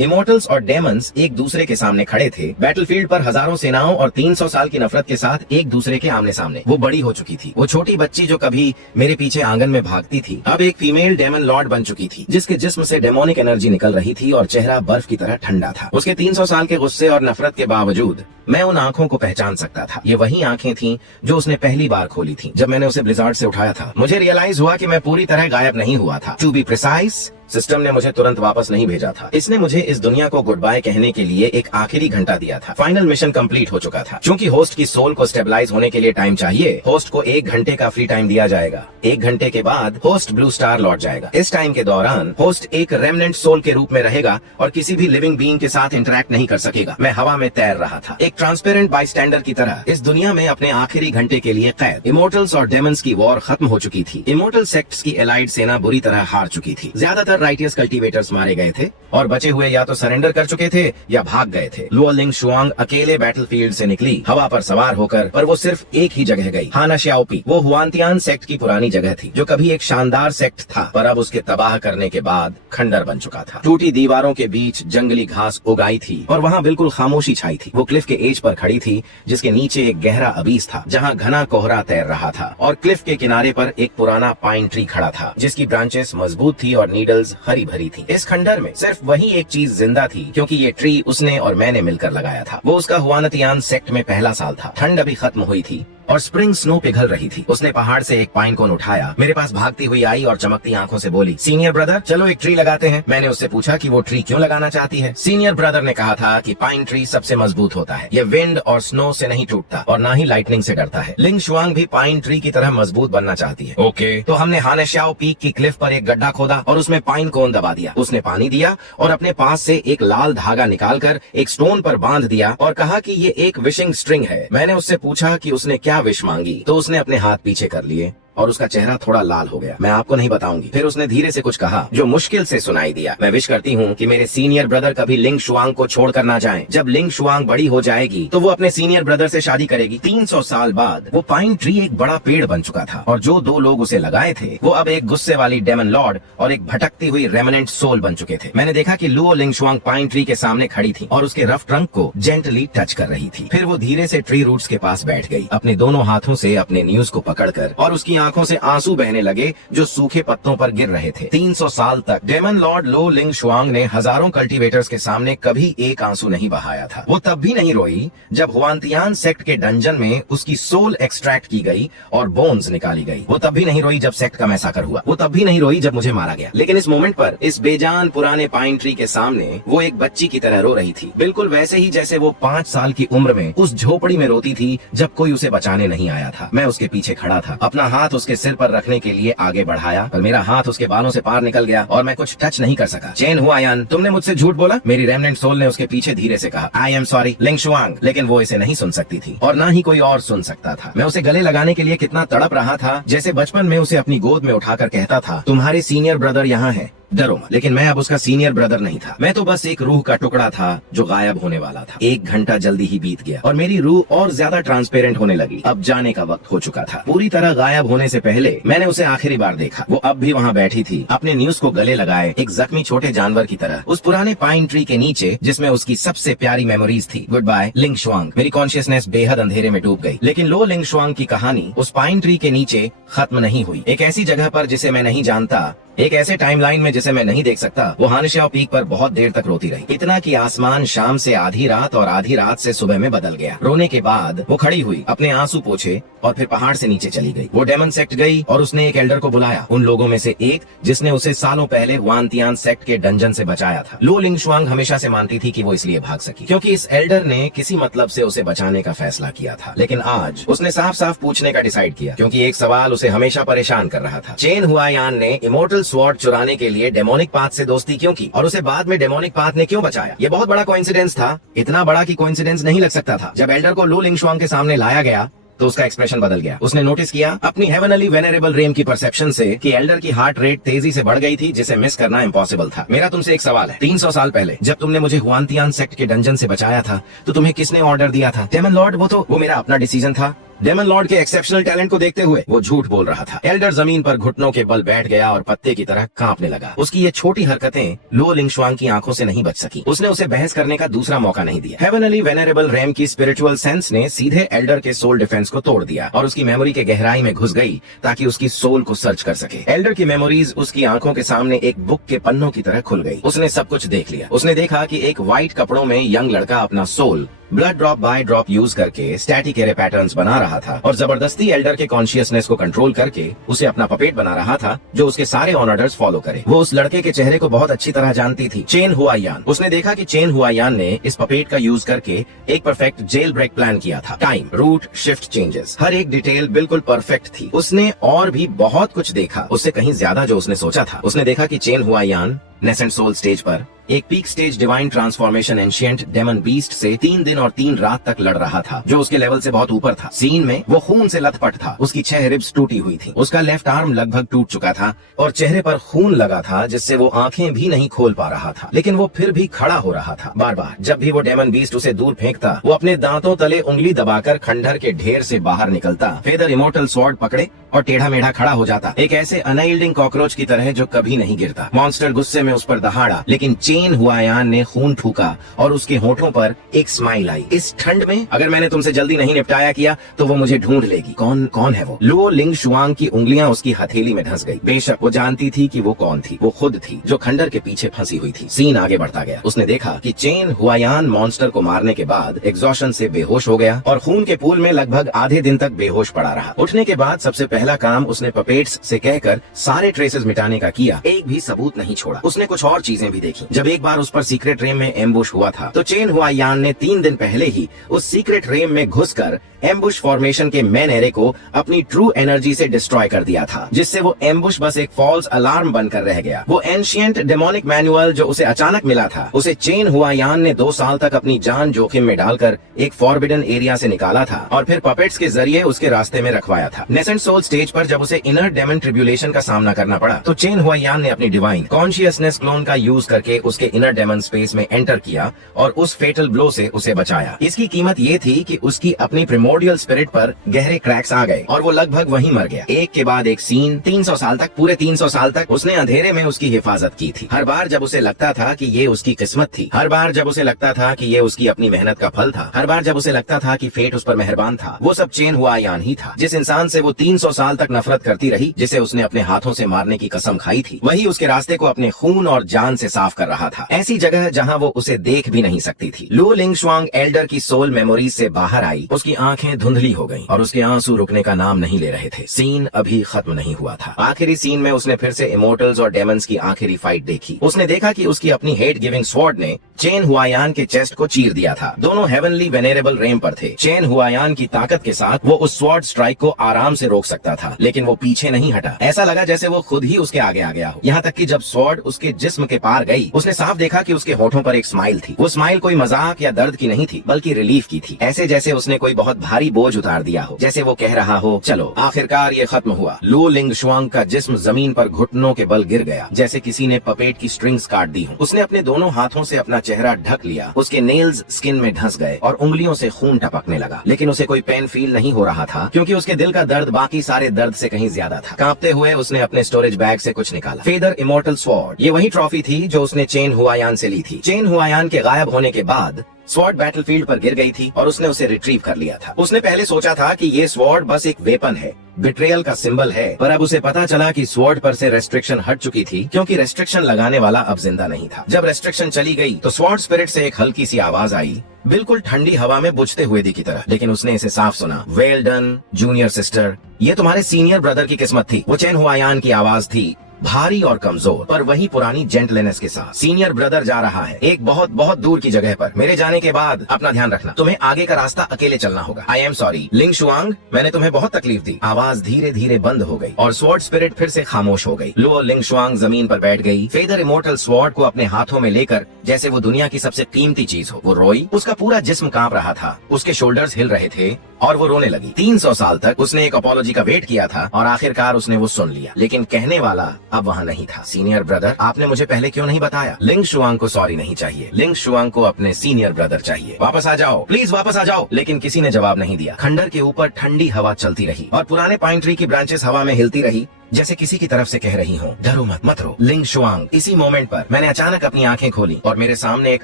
इमोर्टल्स और डेमंस एक दूसरे के सामने खड़े थे, बैटलफील्ड पर हजारों सेनाओं और 300 साल की नफरत के साथ एक दूसरे के आमने सामने। वो बड़ी हो चुकी थी। वो छोटी बच्ची जो कभी मेरे पीछे आंगन में भागती थी, अब एक फीमेल डेमन लॉर्ड बन चुकी थी, जिसके जिस्म से डेमोनिक एनर्जी निकल रही थी और चेहरा बर्फ की तरह ठंडा था। उसके 300 साल के गुस्से और नफरत के बावजूद मैं उन आंखों को पहचान सकता था। ये वही आंखें थीं जो उसने पहली बार खोली थी जब मैंने उसे ब्लिजार्ड से उठाया था। मुझे रियलाइज हुआ कि मैं पूरी तरह गायब नहीं हुआ था। टू बी प्रिसाइज, सिस्टम ने मुझे तुरंत वापस नहीं भेजा था। इसने मुझे इस दुनिया को गुड बाय कहने के लिए एक आखिरी घंटा दिया था। फाइनल मिशन कंप्लीट हो चुका था। चूंकि होस्ट की सोल को स्टेबलाइज होने के लिए टाइम चाहिए, होस्ट को 1 घंटे का फ्री टाइम दिया जाएगा। 1 घंटे के बाद होस्ट ब्लू स्टार लौट जाएगा। इस टाइम के दौरान होस्ट एक रेमनेंट सोल के रूप में रहेगा और किसी भी लिविंग बीइंग के साथ इंटरेक्ट नहीं कर सकेगा। मैं हवा में तैर रहा था, एक ट्रांसपेरेंट बाईस्टैंडर की तरह इस दुनिया में अपने आखिरी घंटे के लिए कैद। इमोर्टल्स और डेमंस की वॉर खत्म हो चुकी थी। इमोर्टल सेक्ट्स की एलाइड सेना बुरी तरह हार चुकी थी। ज्यादातर राइटियस कल्टिवेटर्स मारे गए थे और बचे हुए या तो सरेंडर कर चुके थे या भाग गए थे। लुओ लिंग शुआंग अकेले बैटलफील्ड से निकली, हवा पर सवार होकर, पर वो सिर्फ एक ही जगह गई, हाना श्याओपी। वो हुआनतियान सेक्ट की पुरानी जगह थी, जो कभी एक शानदार सेक्ट था, पर अब उसके तबाह करने के बाद खंडर बन चुका था। टूटी दीवारों के बीच जंगली घास उगाई थी और वहाँ बिल्कुल खामोशी छाई थी। वो क्लिफ के एज पर खड़ी थी, जिसके नीचे एक गहरा अबीस था, जहाँ घना कोहरा तैर रहा था, और क्लिफ के किनारे पर एक पुराना पाइन ट्री खड़ा था, जिसकी ब्रांचेस मजबूत थी और नीडल्स हरी भरी थी। इस खंडर में सिर्फ वही एक चीज जिंदा थी, क्योंकि ये ट्री उसने और मैंने मिलकर लगाया था। वो उसका हुआनतियान सेक्ट में पहला साल था। ठंड अभी खत्म हुई थी और स्प्रिंग स्नो पिघल रही थी। उसने पहाड़ से एक पाइन कोन उठाया, मेरे पास भागती हुई आई और चमकती आंखों से बोली, सीनियर ब्रदर चलो एक ट्री लगाते हैं। मैंने उससे पूछा कि वो ट्री क्यों लगाना चाहती है। सीनियर ब्रदर ने कहा था कि पाइन ट्री सबसे मजबूत होता है, ये विंड और स्नो से नहीं टूटता और ना ही लाइटनिंग से डरता है। लिंग शुआंग भी पाइन ट्री की तरह मजबूत बनना चाहती है। ओके, तो हमने हाने श्याओ पीक की क्लिफ पर एक गड्ढा खोदा और उसमें पाइन कोन दबा दिया। उसने पानी दिया और अपने पास से एक लाल धागा निकालकर एक स्टोन पर बांध दिया और कहा कि ये एक विशिंग स्ट्रिंग है। मैंने उससे पूछा कि उसने क्या विश मांगी, तो उसने अपने हाथ पीछे कर लिए और उसका चेहरा थोड़ा लाल हो गया। मैं आपको नहीं बताऊंगी। फिर उसने धीरे से कुछ कहा जो मुश्किल से सुनाई दिया। मैं विश करती हूँ कि मेरे सीनियर ब्रदर कभी लिंग शुआंग को छोड़कर ना जाएं। जब लिंग शुआंग बड़ी हो जाएगी तो वो अपने सीनियर ब्रदर से शादी करेगी। 300 साल बाद वो पाइन ट्री एक बड़ा पेड़ बन चुका था और जो 2 लोग उसे लगाए थे वो अब एक गुस्से वाली डेमन लॉर्ड और एक भटकती हुई रेमनेंट सोल बन चुके थे। मैंने देखा कि लुओ लिंग शुआंग पाइन ट्री के सामने खड़ी थी और उसके रफ ट्रंक को जेंटली टच कर रही थी। फिर वो धीरे से ट्री रूट्स के पास बैठ गई, अपने दोनों हाथों से अपने न्यूज को पकड़कर, और उसकी आंखों से आंसू बहने लगे जो सूखे पत्तों पर गिर रहे थे। 300 साल तक डेमन लॉर्ड लो लिंग शुआंग ने हजारों कल्टीवेटर्स के सामने कभी एक आंसू नहीं बहाया था। वो तब भी नहीं रोई जब हुआनतियान सेक्ट के डंजन में उसकी सोल एक्सट्रैक्ट की गई और बोन्स निकाली गई। वो तब भी नहीं रोई जब सेक्ट का मैसाकर हुआ। वो तब भी नहीं रोई जब मुझे मारा गया। लेकिन इस मोमेंट पर इस बेजान पुराने पाइन ट्री के सामने वो एक बच्ची की तरह रो रही थी, बिल्कुल वैसे ही जैसे वो 5 साल की उम्र में उस झोपड़ी में रोती थी जब कोई उसे बचाने नहीं आया था। मैं उसके पीछे खड़ा था, अपना हाथ उसके सिर पर रखने के लिए आगे बढ़ाया, पर मेरा हाथ उसके बालों से पार निकल गया और मैं कुछ टच नहीं कर सका। चेन हुआयान, तुमने मुझसे झूठ बोला। मेरी रेमनेंट सोल ने उसके पीछे धीरे से कहा, आई एम सॉरी लिंग शुआंग। लेकिन वो इसे नहीं सुन सकती थी और ना ही कोई और सुन सकता था। मैं उसे गले लगाने के लिए कितना तड़प रहा था, जैसे बचपन में उसे अपनी गोद में उठाकर कहता था, तुम्हारे सीनियर ब्रदर यहाँ है, डरो मत। लेकिन मैं अब उसका सीनियर ब्रदर नहीं था। मैं तो बस एक रूह का टुकड़ा था जो गायब होने वाला था। 1 घंटा जल्दी ही बीत गया और मेरी रूह और ज्यादा ट्रांसपेरेंट होने लगी। अब जाने का वक्त हो चुका था। पूरी तरह गायब होने से पहले मैंने उसे आखिरी बार देखा। वो अब भी वहाँ बैठी थी, अपने न्यूज को गले लगाए, एक जख्मी छोटे जानवर की तरह, उस पुराने पाइन ट्री के नीचे जिसमें उसकी सबसे प्यारी मेमोरीज थी। गुड बाय लिंग शुआंग। मेरी कॉन्शियसनेस बेहद अंधेरे में डूब गई। लेकिन लो लिंग शुआंग की कहानी उस पाइन ट्री के नीचे खत्म नहीं हुई। एक ऐसी जगह पर जिसे मैं नहीं जानता, एक ऐसे टाइमलाइन में जिसे मैं नहीं देख सकता, वो हानश्याओ पीक पर बहुत देर तक रोती रही। इतना कि आसमान शाम से आधी रात और आधी रात से सुबह में बदल गया। रोने के बाद वो खड़ी हुई, अपने आंसू पोंछे और फिर पहाड़ से नीचे चली गई। वो डेमन सेक्ट गई और उसने एक एल्डर को बुलाया, उन लोगों में से एक जिसने उसे सालों पहले हुआनतियान सेक्ट के डंजन से बचाया था। लो लिंग शुआंग हमेशा से मानती थी कि वो इसलिए भाग सकी क्योंकि इस एल्डर ने किसी मतलब से उसे बचाने का फैसला किया था। लेकिन आज उसने साफ साफ पूछने का डिसाइड किया, क्योंकि एक सवाल उसे हमेशा परेशान कर रहा था। चेन हुआयान ने इमोर्टल स्वॉर्ड चुराने के लिए डेमोनिक पाथ से दोस्ती क्यों की और उसे बाद में डेमोनिक पाथ ने क्यों बचाया? ये बहुत बड़ा कोइंसिडेंस था, इतना बड़ा कि कोइंसिडेंस नहीं लग सकता था। जब एल्डर को लू लिंगशुआंग के सामने लाया गया तो उसका एक्सप्रेशन बदल गया। उसने नोटिस किया अपनी हेवनली वेनेरेबल रेम की परसेप्शन से कि एल्डर की हार्ट रेट तेजी से बढ़ गई थी, जिसे मिस करना इम्पॉसिबल था। मेरा तुमसे एक सवाल है, 300 साल पहले जब तुमने मुझे हुआनतियान सेक्ट के डंजन से बचाया था तो तुम्हें किसने ऑर्डर दिया था? Demon lord. वो मेरा अपना डिसीजन था। डेमन लॉर्ड के एक्सेप्शनल टैलेंट को देखते हुए वो झूठ बोल रहा था। एल्डर जमीन पर घुटनों के बल बैठ गया और पत्ते की तरह कांपने लगा। उसकी ये छोटी हरकतें लो लिंगशुआंग की आंखों से नहीं बच सकी। उसने उसे बहस करने का दूसरा मौका नहीं दिया। हेवनली वेनेरेबल रैम की स्पिरिचुअल सेंस ने सीधे एल्डर के सोल डिफेंस को तोड़ दिया और उसकी मेमोरी के गहराई में घुस गई ताकि उसकी सोल को सर्च कर सके। एल्डर की मेमोरीज उसकी आंखों के सामने एक बुक के पन्नों की तरह खुल गई। उसने सब कुछ देख लिया। उसने देखा कि एक व्हाइट कपड़ों में यंग लड़का अपना soul blood drop by drop use करके स्टैटिक एरे पैटर्न्स बना रहा था और जबरदस्ती एल्डर के कॉन्शियसनेस को कंट्रोल करके उसे अपना पपेट बना रहा था जो उसके सारे ऑर्डर्स फॉलो करे। वो उस लड़के के चेहरे को बहुत अच्छी तरह जानती थी, चेन हुआयान। उसने देखा कि चेन हुआयान ने इस पपेट का यूज करके एक परफेक्ट जेल ब्रेक प्लान किया था। टाइम, रूट, शिफ्ट चेंजेस, हर एक डिटेल बिल्कुल परफेक्ट थी। उसने और भी बहुत कुछ देखा, उससे कहीं ज्यादा जो उसने सोचा था। उसने देखा कि Chen Huayan nascent soul stage पर एक peak stage divine transformation ancient demon beast से 3 दिन और 3 रात तक लड़ रहा था, जो उसके लेवल से बहुत ऊपर था। सीन में वो खून से लथपथ था। उसकी 6 रिब्स टूटी हुई थी। उसका लेफ्ट आर्म लगभग टूट चुका था और चेहरे पर खून लगा था जिससे वो आंखें भी नहीं खोल पा रहा था, लेकिन वो फिर भी खड़ा हो रहा था। बार बार जब भी वो डेमन बीस्ट उसे दूर फेंकता, वो अपने दांतों तले उंगली दबाकर खंडहर के ढेर से बाहर निकलता, फेदर इमोर्टल स्वॉर्ड पकड़े और टेढ़ा मेढ़ा खड़ा हो जाता, एक ऐसे अनयील्डिंग कॉकरोच की तरह जो कभी नहीं गिरता। मॉन्स्टर गुस्से में उस पर दहाड़ा, लेकिन चेन हुआयान ने खून थूका और उसके होठों पर एक स्माइल आई। इस ठंड में अगर मैंने तुमसे जल्दी नहीं निपटाया किया तो वो मुझे ढूंढ लेगी। कौन है वो? लो लिंगशुआंग की उंगलियां उसकी हथेली में धंस गई। बेशक वो जानती थी कि वो कौन थी। वो खुद थी जो खंडर के पीछे फंसी हुई थी। सीन आगे बढ़ता गया। उसने देखा कि चेन हुआयान मॉन्स्टर को मारने के बाद एग्जॉशन से बेहोश हो गया और खून के पूल में लगभग आधे दिन तक बेहोश पड़ा रहा। उठने के बाद सबसे पहला काम उसने पपेट्स से कहकर सारे ट्रेसेस मिटाने का किया, एक भी सबूत नहीं छोड़ा। उसने कुछ और चीजें भी देखी। जब एक बार उस पर सीक्रेट रेम में एम्बुश हुआ था तो चेन हुआयान ने 3 दिन पहले ही उस सीक्रेट रेम में घुसकर एम्बुश फॉर्मेशन के मेन एरे को अपनी ट्रू एनर्जी से डिस्ट्रॉय कर दिया था, जिससे वो एम्बुश बस एक फॉल्स अलार्म बनकर रह गया। वो एंशिएंट डेमोनिक मैनुअल जो उसे अचानक मिला था, उसे चेन हुआयान ने 2 साल तक अपनी जान जोखिम में डालकर एक फॉरबिडन एरिया से निकाला था और फिर पपेट्स के जरिए उसके रास्ते में रखवाया था। नेसेंट सोल स्टेज पर जब उसे इनर डेमन ट्रिब्यूलेशन का सामना करना पड़ा तो चेन हुआयान ने अपनी डिवाइन कॉन्शियसनेस क्लोन का यूज करके उसके इनर डेमन स्पेस में एंटर किया और उस फेटल ब्लो से उसे बचाया। इसकी कीमत ये थी कि उसकी अपनी प्रिमोर्डियल स्पिरिट पर गहरे क्रैक्स आ गए और वो लगभग वहीं मर गया। एक के बाद एक सीन, 300 साल तक, पूरे 300 साल तक उसने अंधेरे में उसकी हिफाजत की थी। हर बार जब उसे लगता था कि ये उसकी किस्मत थी, हर बार जब उसे लगता था कि ये उसकी अपनी मेहनत का फल था, हर बार जब उसे लगता था कि फेट उस पर मेहरबान था, वो सब चेन हुआयान ही था। जिस इंसान से वो 300 साल तक नफरत करती रही, जिसे उसने अपने हाथों से मारने की कसम खाई थी, वही उसके रास्ते को अपने खून और जान से साफ कर रहा था। ऐसी जगह जहाँ वो उसे देख भी नहीं सकती थी। लू लिंगशुआंग एल्डर की सोल मेमोरीज से बाहर आई। उसकी आंखें धुंधली हो गईं और उसके आंसू रुकने का नाम नहीं ले रहे थे। सीन अभी खत्म नहीं हुआ था। आखिरी सीन में उसने फिर से इमोर्टल्स और डेमन्स की आखिरी फाइट देखी। उसने देखा कि उसकी अपनी हेट गिविंग स्वॉर्ड ने चेन हुआयान के चेस्ट को चीर दिया था। दोनों हेवनली वेनेरेबल रेम पर थे। चेन हुआयान की ताकत के साथ वो उस स्वॉर्ड स्ट्राइक को आराम से रोक सकता था, लेकिन वो पीछे नहीं हटा। ऐसा लगा जैसे वो खुद ही उसके आगे आ गया हो। यहाँ तक कि जब स्वॉर्ड उसके जिस्म के पार गई, उसने साफ देखा कि उसके होठों पर एक स्माइल थी। वो स्माइल कोई मजाक या दर्द की नहीं थी, बल्कि रिलीफ की थी। ऐसे जैसे उसने कोई बहुत भारी बोझ उतार दिया हो, जैसे वो कह रहा हो, चलो आखिरकार ये खत्म हुआ। लू लिंगशुआंग का जिस्म जमीन पर घुटनों के बल गिर गया, जैसे किसी ने पपेट की स्ट्रिंग्स काट दी हो। उसने अपने दोनों हाथों से अपना चेहरा ढक लिया। उसके नेल्स स्किन में धंस गए और उंगलियों से खून टपकने लगा, लेकिन उसे कोई पेन फील नहीं हो रहा था, क्योंकि उसके दिल का दर्द बाकी सारे दर्द से कहीं ज्यादा था। कांपते हुए उसने अपने स्टोरेज बैग से कुछ निकाला। फेदर इमोर्टल स्वॉर्ड, ये वही ट्रॉफी थी जो उसने चेन हुआयान से ली थी। चेन हुआयान के गायब होने के बाद स्वॉर्ड बैटलफील्ड पर गिर गई थी और उसने उसे रिट्रीव कर लिया था। उसने पहले सोचा था कि ये स्वॉर्ड बस एक वेपन है, बिट्रेयल का सिंबल है, पर अब उसे पता चला कि स्वॉर्ड पर से रेस्ट्रिक्शन हट चुकी थी, क्योंकि रेस्ट्रिक्शन लगाने वाला अब जिंदा नहीं था। जब रेस्ट्रिक्शन चली गई तो स्वॉर्ड स्पिरिट से एक हल्की सी आवाज आई, बिल्कुल ठंडी हवा में बुझते हुए दी की तरह, लेकिन उसने इसे साफ सुना। वेल डन जूनियर सिस्टर, ये तुम्हारे सीनियर ब्रदर की किस्मत थी। वो चेन हुआयान की आवाज थी, भारी और कमजोर, पर वही पुरानी जेंटलनेस के साथ। सीनियर ब्रदर जा रहा है एक बहुत बहुत दूर की जगह पर। मेरे जाने के बाद अपना ध्यान रखना, तुम्हें आगे का रास्ता अकेले चलना होगा। आई एम सॉरी लिंग शुआंग, मैंने तुम्हें बहुत तकलीफ दी। आवाज धीरे धीरे बंद हो गई और स्वॉर्ड स्पिरिट फिर से खामोश हो गई। लो लिंग शुआंग जमीन पर बैठ गई, फेदर इमोर्टल स्वॉर्ड को अपने हाथों में लेकर जैसे वो दुनिया की सबसे कीमती चीज हो। वो रोई, उसका पूरा जिस्म कांप रहा था, उसके शोल्डर्स हिल रहे थे और वो रोने लगी। 300 साल तक उसने एक अपॉलॉजी का वेट किया था और आखिरकार उसने वो सुन लिया, लेकिन कहने वाला अब वहाँ नहीं था। सीनियर ब्रदर, आपने मुझे पहले क्यों नहीं बताया? लिंग शुआंग को सॉरी नहीं चाहिए, लिंग शुआंग को अपने सीनियर ब्रदर चाहिए। वापस आ जाओ, प्लीज वापस आ जाओ। लेकिन किसी ने जवाब नहीं दिया। खंडर के ऊपर ठंडी हवा चलती रही और पुराने पाइन ट्री की ब्रांचेस हवा में हिलती रही, जैसे किसी की तरफ से कह रही हो, डरो मत, मत रो लिंग शुआंग। इसी मोमेंट पर मैंने अचानक अपनी आंखें खोली और मेरे सामने एक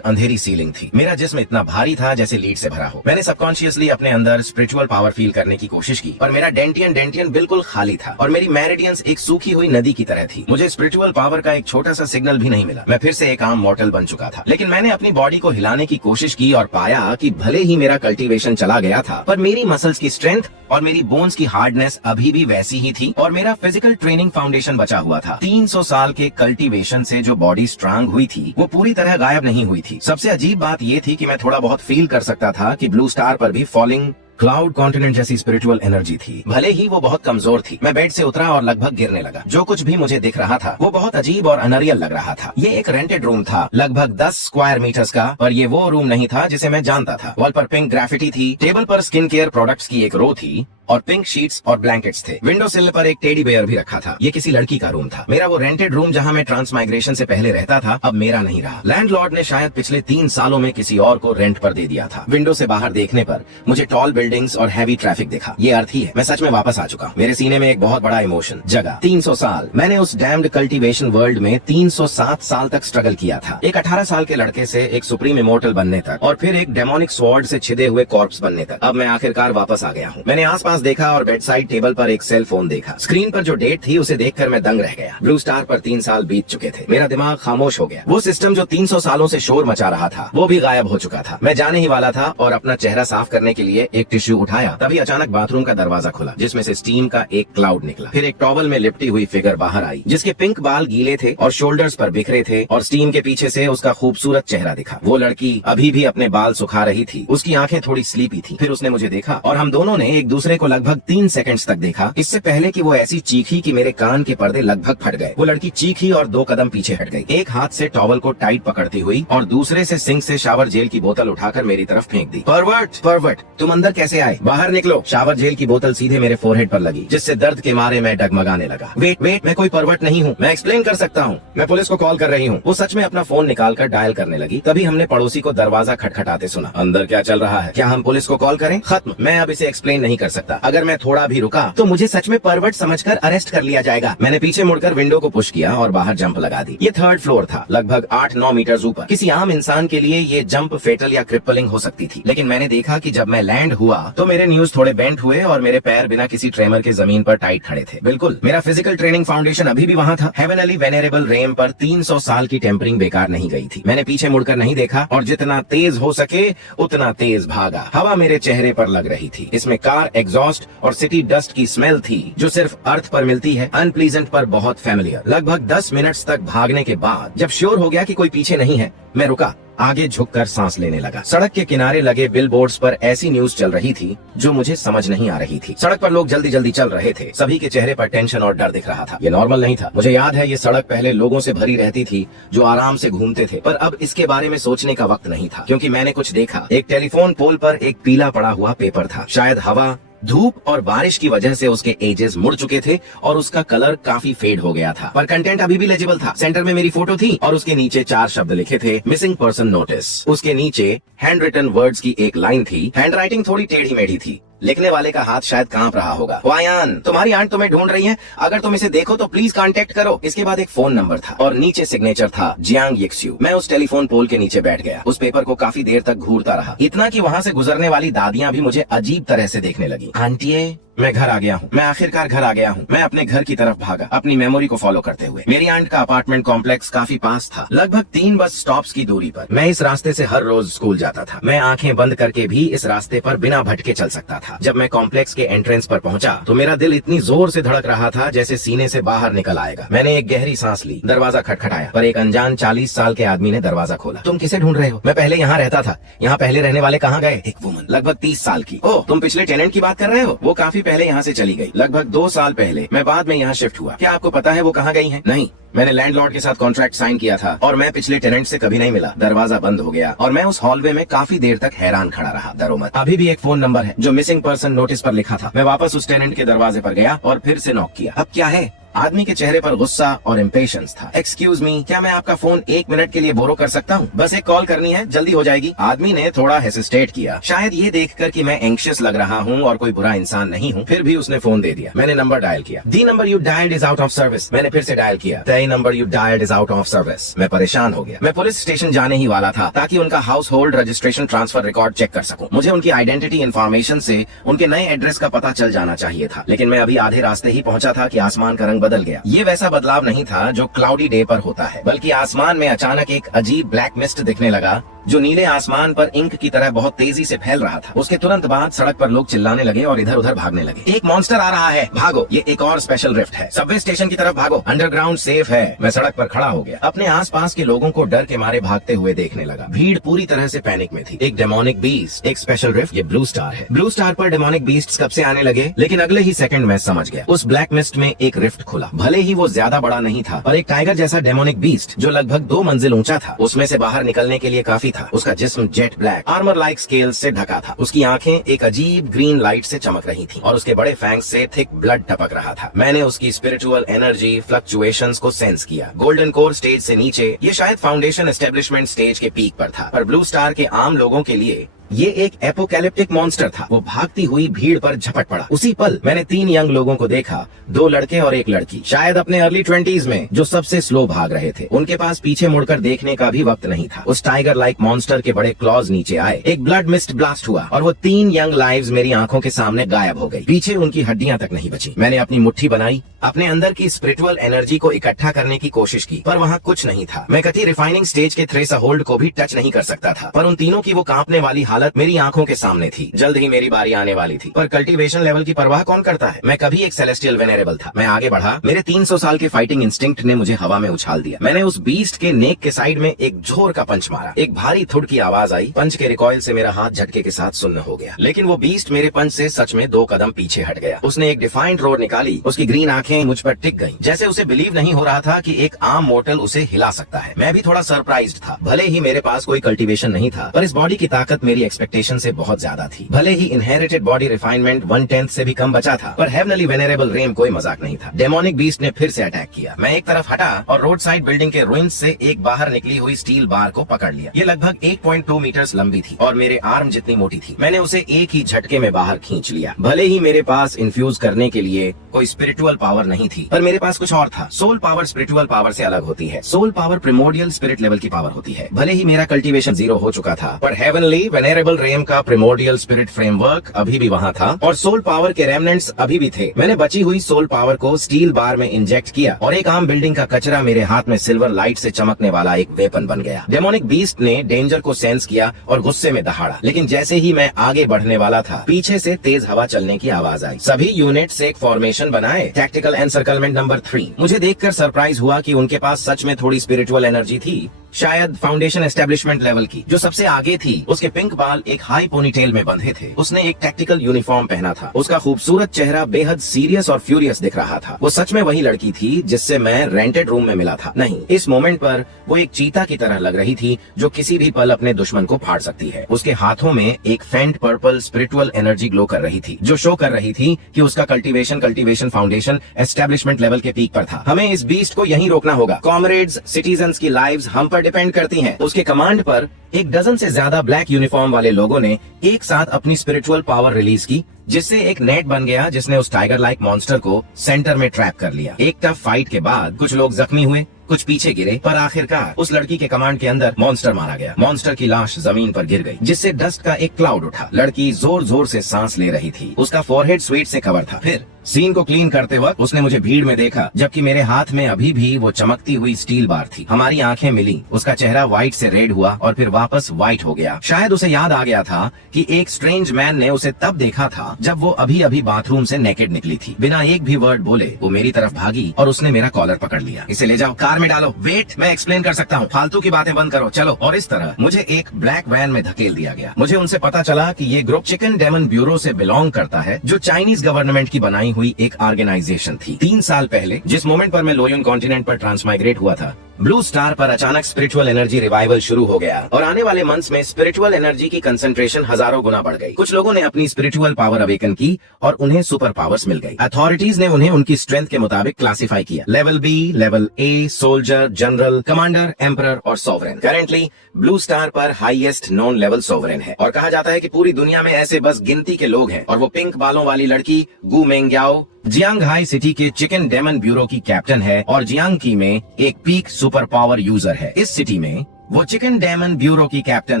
अंधेरी सीलिंग थी। मेरा जिस्म इतना भारी था जैसे लीड से भरा हो। मैंने सबकॉन्शियसली अपने अंदर स्पिरिचुअल पावर फील करने की कोशिश की और मेरा डेंटियन बिल्कुल खाली था और मेरी मेरिडियंस एक सूखी हुई नदी की तरह थी। मुझे स्पिरिचुअल पावर का एक छोटा सा सिग्नल भी नहीं मिला। मैं फिर से एक आम मॉर्टल बन चुका था। लेकिन मैंने अपनी बॉडी को हिलाने की कोशिश की और पाया कि भले ही मेरा कल्टीवेशन चला गया था, पर मेरी मसल्स की स्ट्रेंथ और मेरी बोन्स की हार्डनेस अभी भी वैसी ही थी और मेरा फिजिकल ट्रेनिंग फाउंडेशन बचा हुआ था। 300 साल के कल्टीवेशन से जो बॉडी स्ट्रांग हुई थी वो पूरी तरह गायब नहीं हुई थी। सबसे अजीब बात ये थी कि मैं थोड़ा बहुत फील कर सकता था कि ब्लू स्टार पर भी फॉलिंग क्लाउड कॉन्टिनेंट जैसी स्पिरिचुअल एनर्जी थी, भले ही वो बहुत कमजोर थी। मैं बेड से उतरा और लगभग गिरने लगा। जो कुछ भी मुझे दिख रहा था वो बहुत अजीब और अनरियल लग रहा था। ये एक रेंटेड रूम था, लगभग 10 स्क्वायर मीटर्स का, पर ये वो रूम नहीं था जिसे मैं जानता था। वॉल पर पिंक ग्राफिटी थी, टेबल पर स्किन केयर प्रोडक्ट्स की एक रो थी और पिंक शीट्स और ब्लैंकेट्स थे। विंडो सिल पर एक टेडी बेयर भी रखा था। ये किसी लड़की का रूम था। मेरा वो रेंटेड रूम जहाँ मैं ट्रांसमाइग्रेशन से पहले रहता था अब मेरा नहीं रहा। लैंडलॉर्ड ने शायद पिछले 3 सालों में किसी और को रेंट पर दे दिया था। विंडो से बाहर देखने पर मुझे टॉल बिल्डिंग्स और हैवी ट्रैफिक दिखा। ये अर्थ ही है, मैं सच में वापस आ चुका हूँ। मेरे सीने में एक बहुत बड़ा इमोशन जगा। 300 साल मैंने उस डैम्ड कल्टीवेशन वर्ल्ड में 307 साल तक स्ट्रगल किया था। एक 18 साल के लड़के से एक सुप्रीम इमोर्टल बनने तक और फिर एक डेमोनिक स्वॉर्ड से छिदे हुए कॉर्प्स बनने तक। अब मैं आखिरकार वापस आ गया हूँ। मैंने आसपास देखा और बेड साइड टेबल पर एक सेल फोन देखा। स्क्रीन पर जो डेट थी उसे देखकर मैं दंग रह गया। ब्लू स्टार पर 3 साल बीत चुके थे। मेरा दिमाग खामोश हो गया। वो सिस्टम जो 300 सालों से शोर मचा रहा था वो भी गायब हो चुका था। मैं जाने ही वाला था और अपना चेहरा साफ करने के लिए एक टिश्यू उठाया, तभी अचानक बाथरूम का दरवाजा खुला जिसमें से स्टीम का एक क्लाउड निकला। फिर एक टॉवल में लिपटी हुई फिगर बाहर आई जिसके पिंक बाल गीले थे और शोल्डर्स पर बिखरे थे और स्टीम के पीछे से उसका खूबसूरत चेहरा दिखा। वो लड़की अभी भी अपने बाल सुखा रही थी। उसकी आंखें थोड़ी स्लीपी थी। फिर उसने मुझे देखा और हम दोनों ने एक दूसरे को लगभग 3 सेकंड्स तक देखा, इससे पहले कि वो ऐसी चीखी कि मेरे कान के पर्दे लगभग फट गए। वो लड़की चीखी और 2 कदम पीछे हट गई, एक हाथ से टॉवल को टाइट पकड़ती हुई और दूसरे से सिंक से शावर जेल की बोतल उठाकर मेरी तरफ फेंक दी। परवर्ट, तुम अंदर कैसे आए? बाहर निकलो। शावर जेल की बोतल सीधे मेरे फोरहेड पर लगी जिससे दर्द के मारे मैं डगमगाने लगा। वेट, मैं कोई परवर्ट नहीं हूँ, मैं एक्सप्लेन कर सकता हूँ। मैं पुलिस को कॉल कर रही हूँ। वो सच में अपना फोन निकालकर डायल करने लगी। तभी हमने पड़ोसी को दरवाजा खटखटाते सुना। अंदर क्या चल रहा है? क्या हम पुलिस को कॉल करें? खत्म, मैं अब इसे एक्सप्लेन नहीं कर सकता। अगर मैं थोड़ा भी रुका तो मुझे सच में परवर्ट समझकर अरेस्ट कर लिया जाएगा। मैंने पीछे मुड़कर विंडो को पुश किया और बाहर जंप लगा दी। ये 3rd फ्लोर था, लगभग 8-9 मीटर ऊपर। किसी आम इंसान के लिए ये जंप फेटल या क्रिपलिंग हो सकती थी, लेकिन मैंने देखा कि जब मैं लैंड हुआ तो मेरे न्यूज थोड़े बेंट हुए और मेरे पैर बिना किसी ट्रेमर के जमीन पर टाइट खड़े थे। बिल्कुल, मेरा फिजिकल ट्रेनिंग फाउंडेशन अभी भी वहाँ था। हेवनली वेनेरेबल रेम पर 300 साल की टेम्परिंग बेकार नहीं गई थी। मैंने पीछे मुड़कर नहीं देखा और जितना तेज हो सके उतना तेज भागा। हवा मेरे चेहरे पर लग रही थी। इसमें कार एग्जॉस्ट और सिटी डस्ट की स्मेल थी जो सिर्फ अर्थ पर मिलती है, अनप्लीजेंट पर बहुत फैमिलियर। लगभग 10 मिनट्स तक भागने के बाद जब श्योर हो गया कि कोई पीछे नहीं है, मैं रुका, आगे झुककर सांस लेने लगा। सड़क के किनारे लगे बिलबोर्ड्स पर ऐसी न्यूज चल रही थी जो मुझे समझ नहीं आ रही थी। सड़क पर लोग जल्दी जल्दी चल रहे थे। सभी के चेहरे पर टेंशन और डर दिख रहा था। ये नॉर्मल नहीं था। मुझे याद है ये सड़क पहले लोगों से भरी रहती थी जो आराम से घूमते थे, पर अब इसके बारे में सोचने का वक्त नहीं था क्योंकि मैंने कुछ देखा। एक टेलीफोन पोल पर एक पीला पड़ा हुआ पेपर था। शायद हवा, धूप और बारिश की वजह से उसके एजेस मुड़ चुके थे और उसका कलर काफी फेड हो गया था, पर कंटेंट अभी भी लेजिबल था। सेंटर में मेरी फोटो थी और उसके नीचे 4 शब्द लिखे थे, मिसिंग पर्सन नोटिस। उसके नीचे हैंड रिटन वर्ड्स की एक लाइन थी। हैंड राइटिंग थोड़ी टेढ़ी मेढ़ी थी। लिखने वाले का हाथ शायद कांप रहा होगा। वायान, तुम्हारी आंट तुम्हें ढूंढ रही है, अगर तुम इसे देखो तो प्लीज कांटेक्ट करो। इसके बाद एक फोन नंबर था और नीचे सिग्नेचर था, जियांग यिक्स्यू। मैं उस टेलीफोन पोल के नीचे बैठ गया। उस पेपर को काफी देर तक घूरता रहा, इतना कि वहाँ से गुजरने वाली दादियाँ भी मुझे अजीब तरह से देखने लगी। आंटिये, मैं घर आ गया हूँ। मैं आखिरकार घर आ गया हूँ। मैं अपने घर की तरफ भागा, अपनी मेमोरी को फॉलो करते हुए। मेरी आंट का अपार्टमेंट कॉम्प्लेक्स काफी पास था, लगभग 3 बस स्टॉप्स की दूरी पर। मैं इस रास्ते से हर रोज स्कूल जाता था। मैं आंखें बंद करके भी इस रास्ते पर बिना भटके चल सकता था। था। जब मैं कॉम्प्लेक्स के एंट्रेंस पर पहुंचा तो मेरा दिल इतनी जोर से धड़क रहा था जैसे सीने से बाहर निकल आएगा। मैंने एक गहरी सांस ली, दरवाजा खटखटाया, पर एक अनजान 40 साल के आदमी ने दरवाजा खोला। तुम किसे ढूंढ रहे हो? मैं पहले यहाँ रहता था। यहाँ पहले रहने वाले कहाँ गए? एक वुमन, लगभग 30 साल की। ओह, तुम पिछले टेनेंट की बात कर रहे हो? वो काफी पहले यहाँ से चली गई, लगभग 2 साल पहले। मैं बाद में यहाँ शिफ्ट हुआ। क्या आपको पता है वो कहाँ गई है? नहीं, मैंने लैंडलॉर्ड के साथ कॉन्ट्रैक्ट साइन किया था और मैं पिछले टेनेंट से कभी नहीं मिला। दरवाजा बंद हो गया और मैं उस हॉलवे में काफी देर तक हैरान खड़ा रहा। डरो मत, अभी भी एक फोन नंबर है जो मिसिंग पर्सन नोटिस पर लिखा था। मैं वापस उस टेनेंट के दरवाजे पर गया और फिर से नॉक किया। अब क्या है? आदमी के चेहरे पर गुस्सा और इम्पेशंस था। एक्सक्यूज मी, क्या मैं आपका फोन 1 मिनट के लिए बोरो कर सकता हूँ? बस एक कॉल करनी है, जल्दी हो जाएगी। आदमी ने थोड़ा हेसिटेट किया, शायद ये देखकर कि मैं एंग्शियस लग रहा हूँ और कोई बुरा इंसान नहीं हूँ। फिर भी उसने फोन दे दिया। मैंने नंबर डायल किया। The number you dialled is out of service. मैंने फिर से डायल किया। The number you dialled is out of service. मैं परेशान हो गया। मैं पुलिस स्टेशन जाने ही वाला था ताकि उनका household registration transfer record check कर सकूं। मुझे उनकी आइडेंटिटी इन्फॉर्मेशन से उनके नए एड्रेस का पता चल जाना चाहिए था, लेकिन मैं अभी आधे रास्ते ही पहुंचा था कि आसमान का रंग बदल गया। ये ऐसा बदलाव नहीं था जो क्लाउडी डे पर होता है, बल्कि आसमान में अचानक एक अजीब ब्लैक मिस्ट दिखने लगा जो नीले आसमान पर इंक की तरह बहुत तेजी से फैल रहा था। उसके तुरंत बाद सड़क पर लोग चिल्लाने लगे और इधर उधर भागने लगे। एक मॉन्स्टर आ रहा है, भागो, ये एक और स्पेशल रिफ्ट है, सबवे स्टेशन की तरफ भागो, अंडरग्राउंड सेफ है। मैं सड़क पर खड़ा हो गया, अपने आसपास के लोगों को डर के मारे भागते हुए देखने लगा। भीड़ पूरी तरह से पैनिक में थी। एक डेमोनिक बीस्ट, एक स्पेशल रिफ्ट, ये ब्लू स्टार है। ब्लू स्टार पर डेमोनिक बीस्ट कब से आने लगे, लेकिन अगले ही सेकंड में समझ गया। उस ब्लैक मिस्ट में एक रिफ्ट खुला। भले ही वो ज्यादा बड़ा नहीं था, पर एक टाइगर जैसा डेमोनिक बीस्ट जो लगभग 2 मंजिल ऊंचा था, उसमें से बाहर निकलने के लिए काफी था। उसका जिस्म jet black armour like scales से ढका था। उसकी आंखें एक अजीब ग्रीन लाइट से चमक रही थीं और उसके बड़े फैंग्स से थिक ब्लड टपक रहा था। मैंने उसकी स्पिरिचुअल एनर्जी फ्लक्चुएशंस को सेंस किया। गोल्डन कोर स्टेज से नीचे, ये शायद फाउंडेशन एस्टेब्लिशमेंट स्टेज के पीक पर था, पर ब्लू स्टार के आम लोगों के लिए ये एक एपोकैलिप्टिक मॉन्स्टर था। वो भागती हुई भीड़ पर झपट पड़ा। उसी पल मैंने 3 यंग लोगों को देखा, 2 लड़के और एक लड़की, शायद अपने अर्ली 20s में, जो सबसे स्लो भाग रहे थे। उनके पास पीछे मुड़कर देखने का भी वक्त नहीं था। उस टाइगर लाइक मॉन्स्टर के बड़े क्लॉज नीचे आए, एक ब्लड मिस्ट ब्लास्ट हुआ और वो 3 यंग लाइव्स मेरी आंखों के सामने गायब हो गई। पीछे उनकी हड्डियां तक नहीं बची। मैंने अपनी मुट्ठी बनाई, अपने अंदर की स्पिरिचुअल एनर्जी को इकट्ठा करने की कोशिश की, पर वहाँ कुछ नहीं था। मैं कति रिफाइनिंग स्टेज के थ्रेसा होल्ड को भी टच नहीं कर सकता था, पर उन तीनों की वो कांपने वाली हालत मेरी आंखों के सामने थी। जल्द ही मेरी बारी आने वाली थी, पर कल्टीवेशन लेवल की परवाह कौन करता है। मैं कभी एक सेलेस्टियल वेनेरेबल था। मैं आगे बढ़ा। मेरे 300 साल के फाइटिंग इंस्टिंक्ट ने मुझे हवा में उछाल दिया। मैंने उस बीस्ट के नेक के साइड में एक जोर का पंच मारा। एक भारी थुड़ की आवाज आई। पंच के रिकॉइल से मेरा हाथ झटके के साथ सुन्न हो गया, लेकिन वो बीस्ट मेरे पंच से सच में 2 कदम पीछे हट गया। उसने एक डिफाइंड रोर निकाली। उसकी ग्रीन आंखें मुझ पर टिक गईं, जैसे उसे बिलीव नहीं हो रहा था कि एक आम मोर्टल उसे हिला सकता है। मैं भी थोड़ा सरप्राइज्ड था। भले ही मेरे पास कोई कल्टीवेशन नहीं था, पर इस बॉडी की ताकत मेरी एक्सपेक्टेशन से बहुत ज्यादा थी। भले ही इनहेरिटेड बॉडी रिफाइनमेंट 1/10 से भी कम बचा था, पर हेवनली वेनेरेबल रेम कोई मजाक नहीं था। डेमोनिक बीस्ट ने फिर से अटैक किया। मैं एक तरफ हटा और रोड साइड बिल्डिंग के रुइंस से एक बाहर निकली हुई स्टील बार को पकड़ लिया। ये लगभग 1.2 मीटर्स लंबी थी और मेरे आर्म जितनी मोटी थी। मैंने उसे एक ही झटके में बाहर खींच लिया। भले ही मेरे पास इन्फ्यूज करने के लिए कोई स्पिरिचुअल पावर नहीं थी, पर मेरे पास कुछ और था। सोल पावर स्पिरिचुअल पावर से अलग होती है। सोल पावर प्रिमोर्डियल स्पिरिट लेवल की पावर होती है। भले ही मेरा कल्टीवेशन 0 हो चुका था, पर हेवनली वेनेरेबल रेम का प्रिमोर्डियल स्पिरिट फ्रेमवर्क अभी भी वहाँ था और सोल पावर के रेमनेंट्स अभी भी थे। मैंने बची हुई सोल पावर को स्टील बार में इंजेक्ट किया और एक आम बिल्डिंग का कचरा मेरे हाथ में सिल्वर लाइट से चमकने वाला एक वेपन बन गया। डेमोनिक बीस्ट ने डेंजर को सेंस किया और गुस्से में दहाड़ा, लेकिन जैसे ही मैं आगे बढ़ने वाला था, पीछे से तेज हवा चलने की आवाज आई। सभी यूनिट से एक फॉर्मेशन बनाए, टैक्टिकल एनसर्कलमेंट नंबर 3। मुझे देखकर सरप्राइज हुआ कि उनके पास सच में थोड़ी स्पिरिचुअल एनर्जी थी, शायद फाउंडेशन एस्टेब्लिशमेंट लेवल की। जो सबसे आगे थी, उसके पिंक बाल एक हाई पोनीटेल में बंधे थे। उसने एक टैक्टिकल यूनिफॉर्म पहना था। उसका खूबसूरत चेहरा बेहद सीरियस और फ्यूरियस दिख रहा था। वो सच में वही लड़की थी जिससे मैं रेंटेड रूम में मिला था। नहीं, इस मोमेंट पर वो एक चीता की तरह लग रही थी जो किसी भी पल अपने दुश्मन को फाड़ सकती है। उसके हाथों में एक फेंट पर्पल स्पिरिचुअल एनर्जी ग्लो कर रही थी, जो शो कर रही थी कि उसका कल्टीवेशन फाउंडेशन एस्टेब्लिशमेंट लेवल के पीक पर था। हमें इस बीस्ट को यहीं रोकना होगा। कॉमरेड्स, सिटीजन्स की लाइव्स हम पर डिपेंड करती हैं। उसके कमांड पर 1 डजन से ज्यादा ब्लैक यूनिफॉर्म वाले लोगों ने एक साथ अपनी स्पिरिचुअल पावर रिलीज की, जिससे एक नेट बन गया जिसने उस टाइगर लाइक मॉन्स्टर को सेंटर में ट्रैप कर लिया। एक टफ फाइट के बाद कुछ लोग जख्मी हुए, कुछ पीछे गिरे, पर आखिरकार उस लड़की के कमांड के अंदर मॉन्स्टर मारा गया। मॉन्स्टर की लाश जमीन पर गिर गई, जिससे डस्ट का एक क्लाउड उठा। लड़की जोर जोर से सांस ले रही थी। उसका फोरहेड स्वेट से कवर था। फिर सीन को क्लीन करते वक्त उसने मुझे भीड़ में देखा, जबकि मेरे हाथ में अभी भी वो चमकती हुई स्टील बार थी। हमारी आंखें मिली, उसका चेहरा व्हाइट से रेड हुआ और फिर वापस व्हाइट हो गया। शायद उसे याद आ गया था कि एक स्ट्रेंज मैन ने उसे तब देखा था जब वो अभी अभी बाथरूम से नेकेड निकली थी। बिना एक भी वर्ड बोले वो मेरी तरफ भागी और उसने मेरा कॉलर पकड़ लिया। इसे ले जाओ, कार में डालो। वेट, मैं एक्सप्लेन कर सकता हूँ, फालतू की बातें बंद करो, चलो। और इस तरह मुझे एक ब्लैक वैन में धकेल दिया गया। मुझे उनसे पता चला कि ये ग्रुप चिकन डेमन ब्यूरो से बिलोंग करता है, जो चाइनीज गवर्नमेंट की बनाई हुई एक ऑर्गेनाइजेशन थी। 3 साल पहले जिस मोमेंट पर मैं लोयन कॉन्टिनेंट पर ट्रांसमाइग्रेट हुआ था, ब्लू स्टार पर अचानक स्पिरिचुअल एनर्जी रिवाइवल शुरू हो गया और आने वाले मंथ्स में स्पिरिचुअल एनर्जी की कंसंट्रेशन हजारों गुना बढ़ गई। कुछ लोगों ने अपनी स्पिरिचुअल पावर अवेकन की और उन्हें सुपर पावर्स मिल गई। अथॉरिटीज ने उन्हें उनकी स्ट्रेंथ के मुताबिक क्लासिफाई किया। Level B, level A, soldier, general, commander, emperor और सोवरेन। करेंटली ब्लू स्टार पर हाईएस्ट नॉन लेवल सोवरेन है और कहा जाता है कि पूरी दुनिया में ऐसे बस गिनती के लोग हैं। और वो पिंक बालों वाली लड़की गु मेंग्याओ जियांगहाई सिटी के चिकन डेमन ब्यूरो की कैप्टन है और जियांगकी में एक पीक सुपर पावर यूजर है। इस सिटी में वो चिकन डेमन ब्यूरो की कैप्टन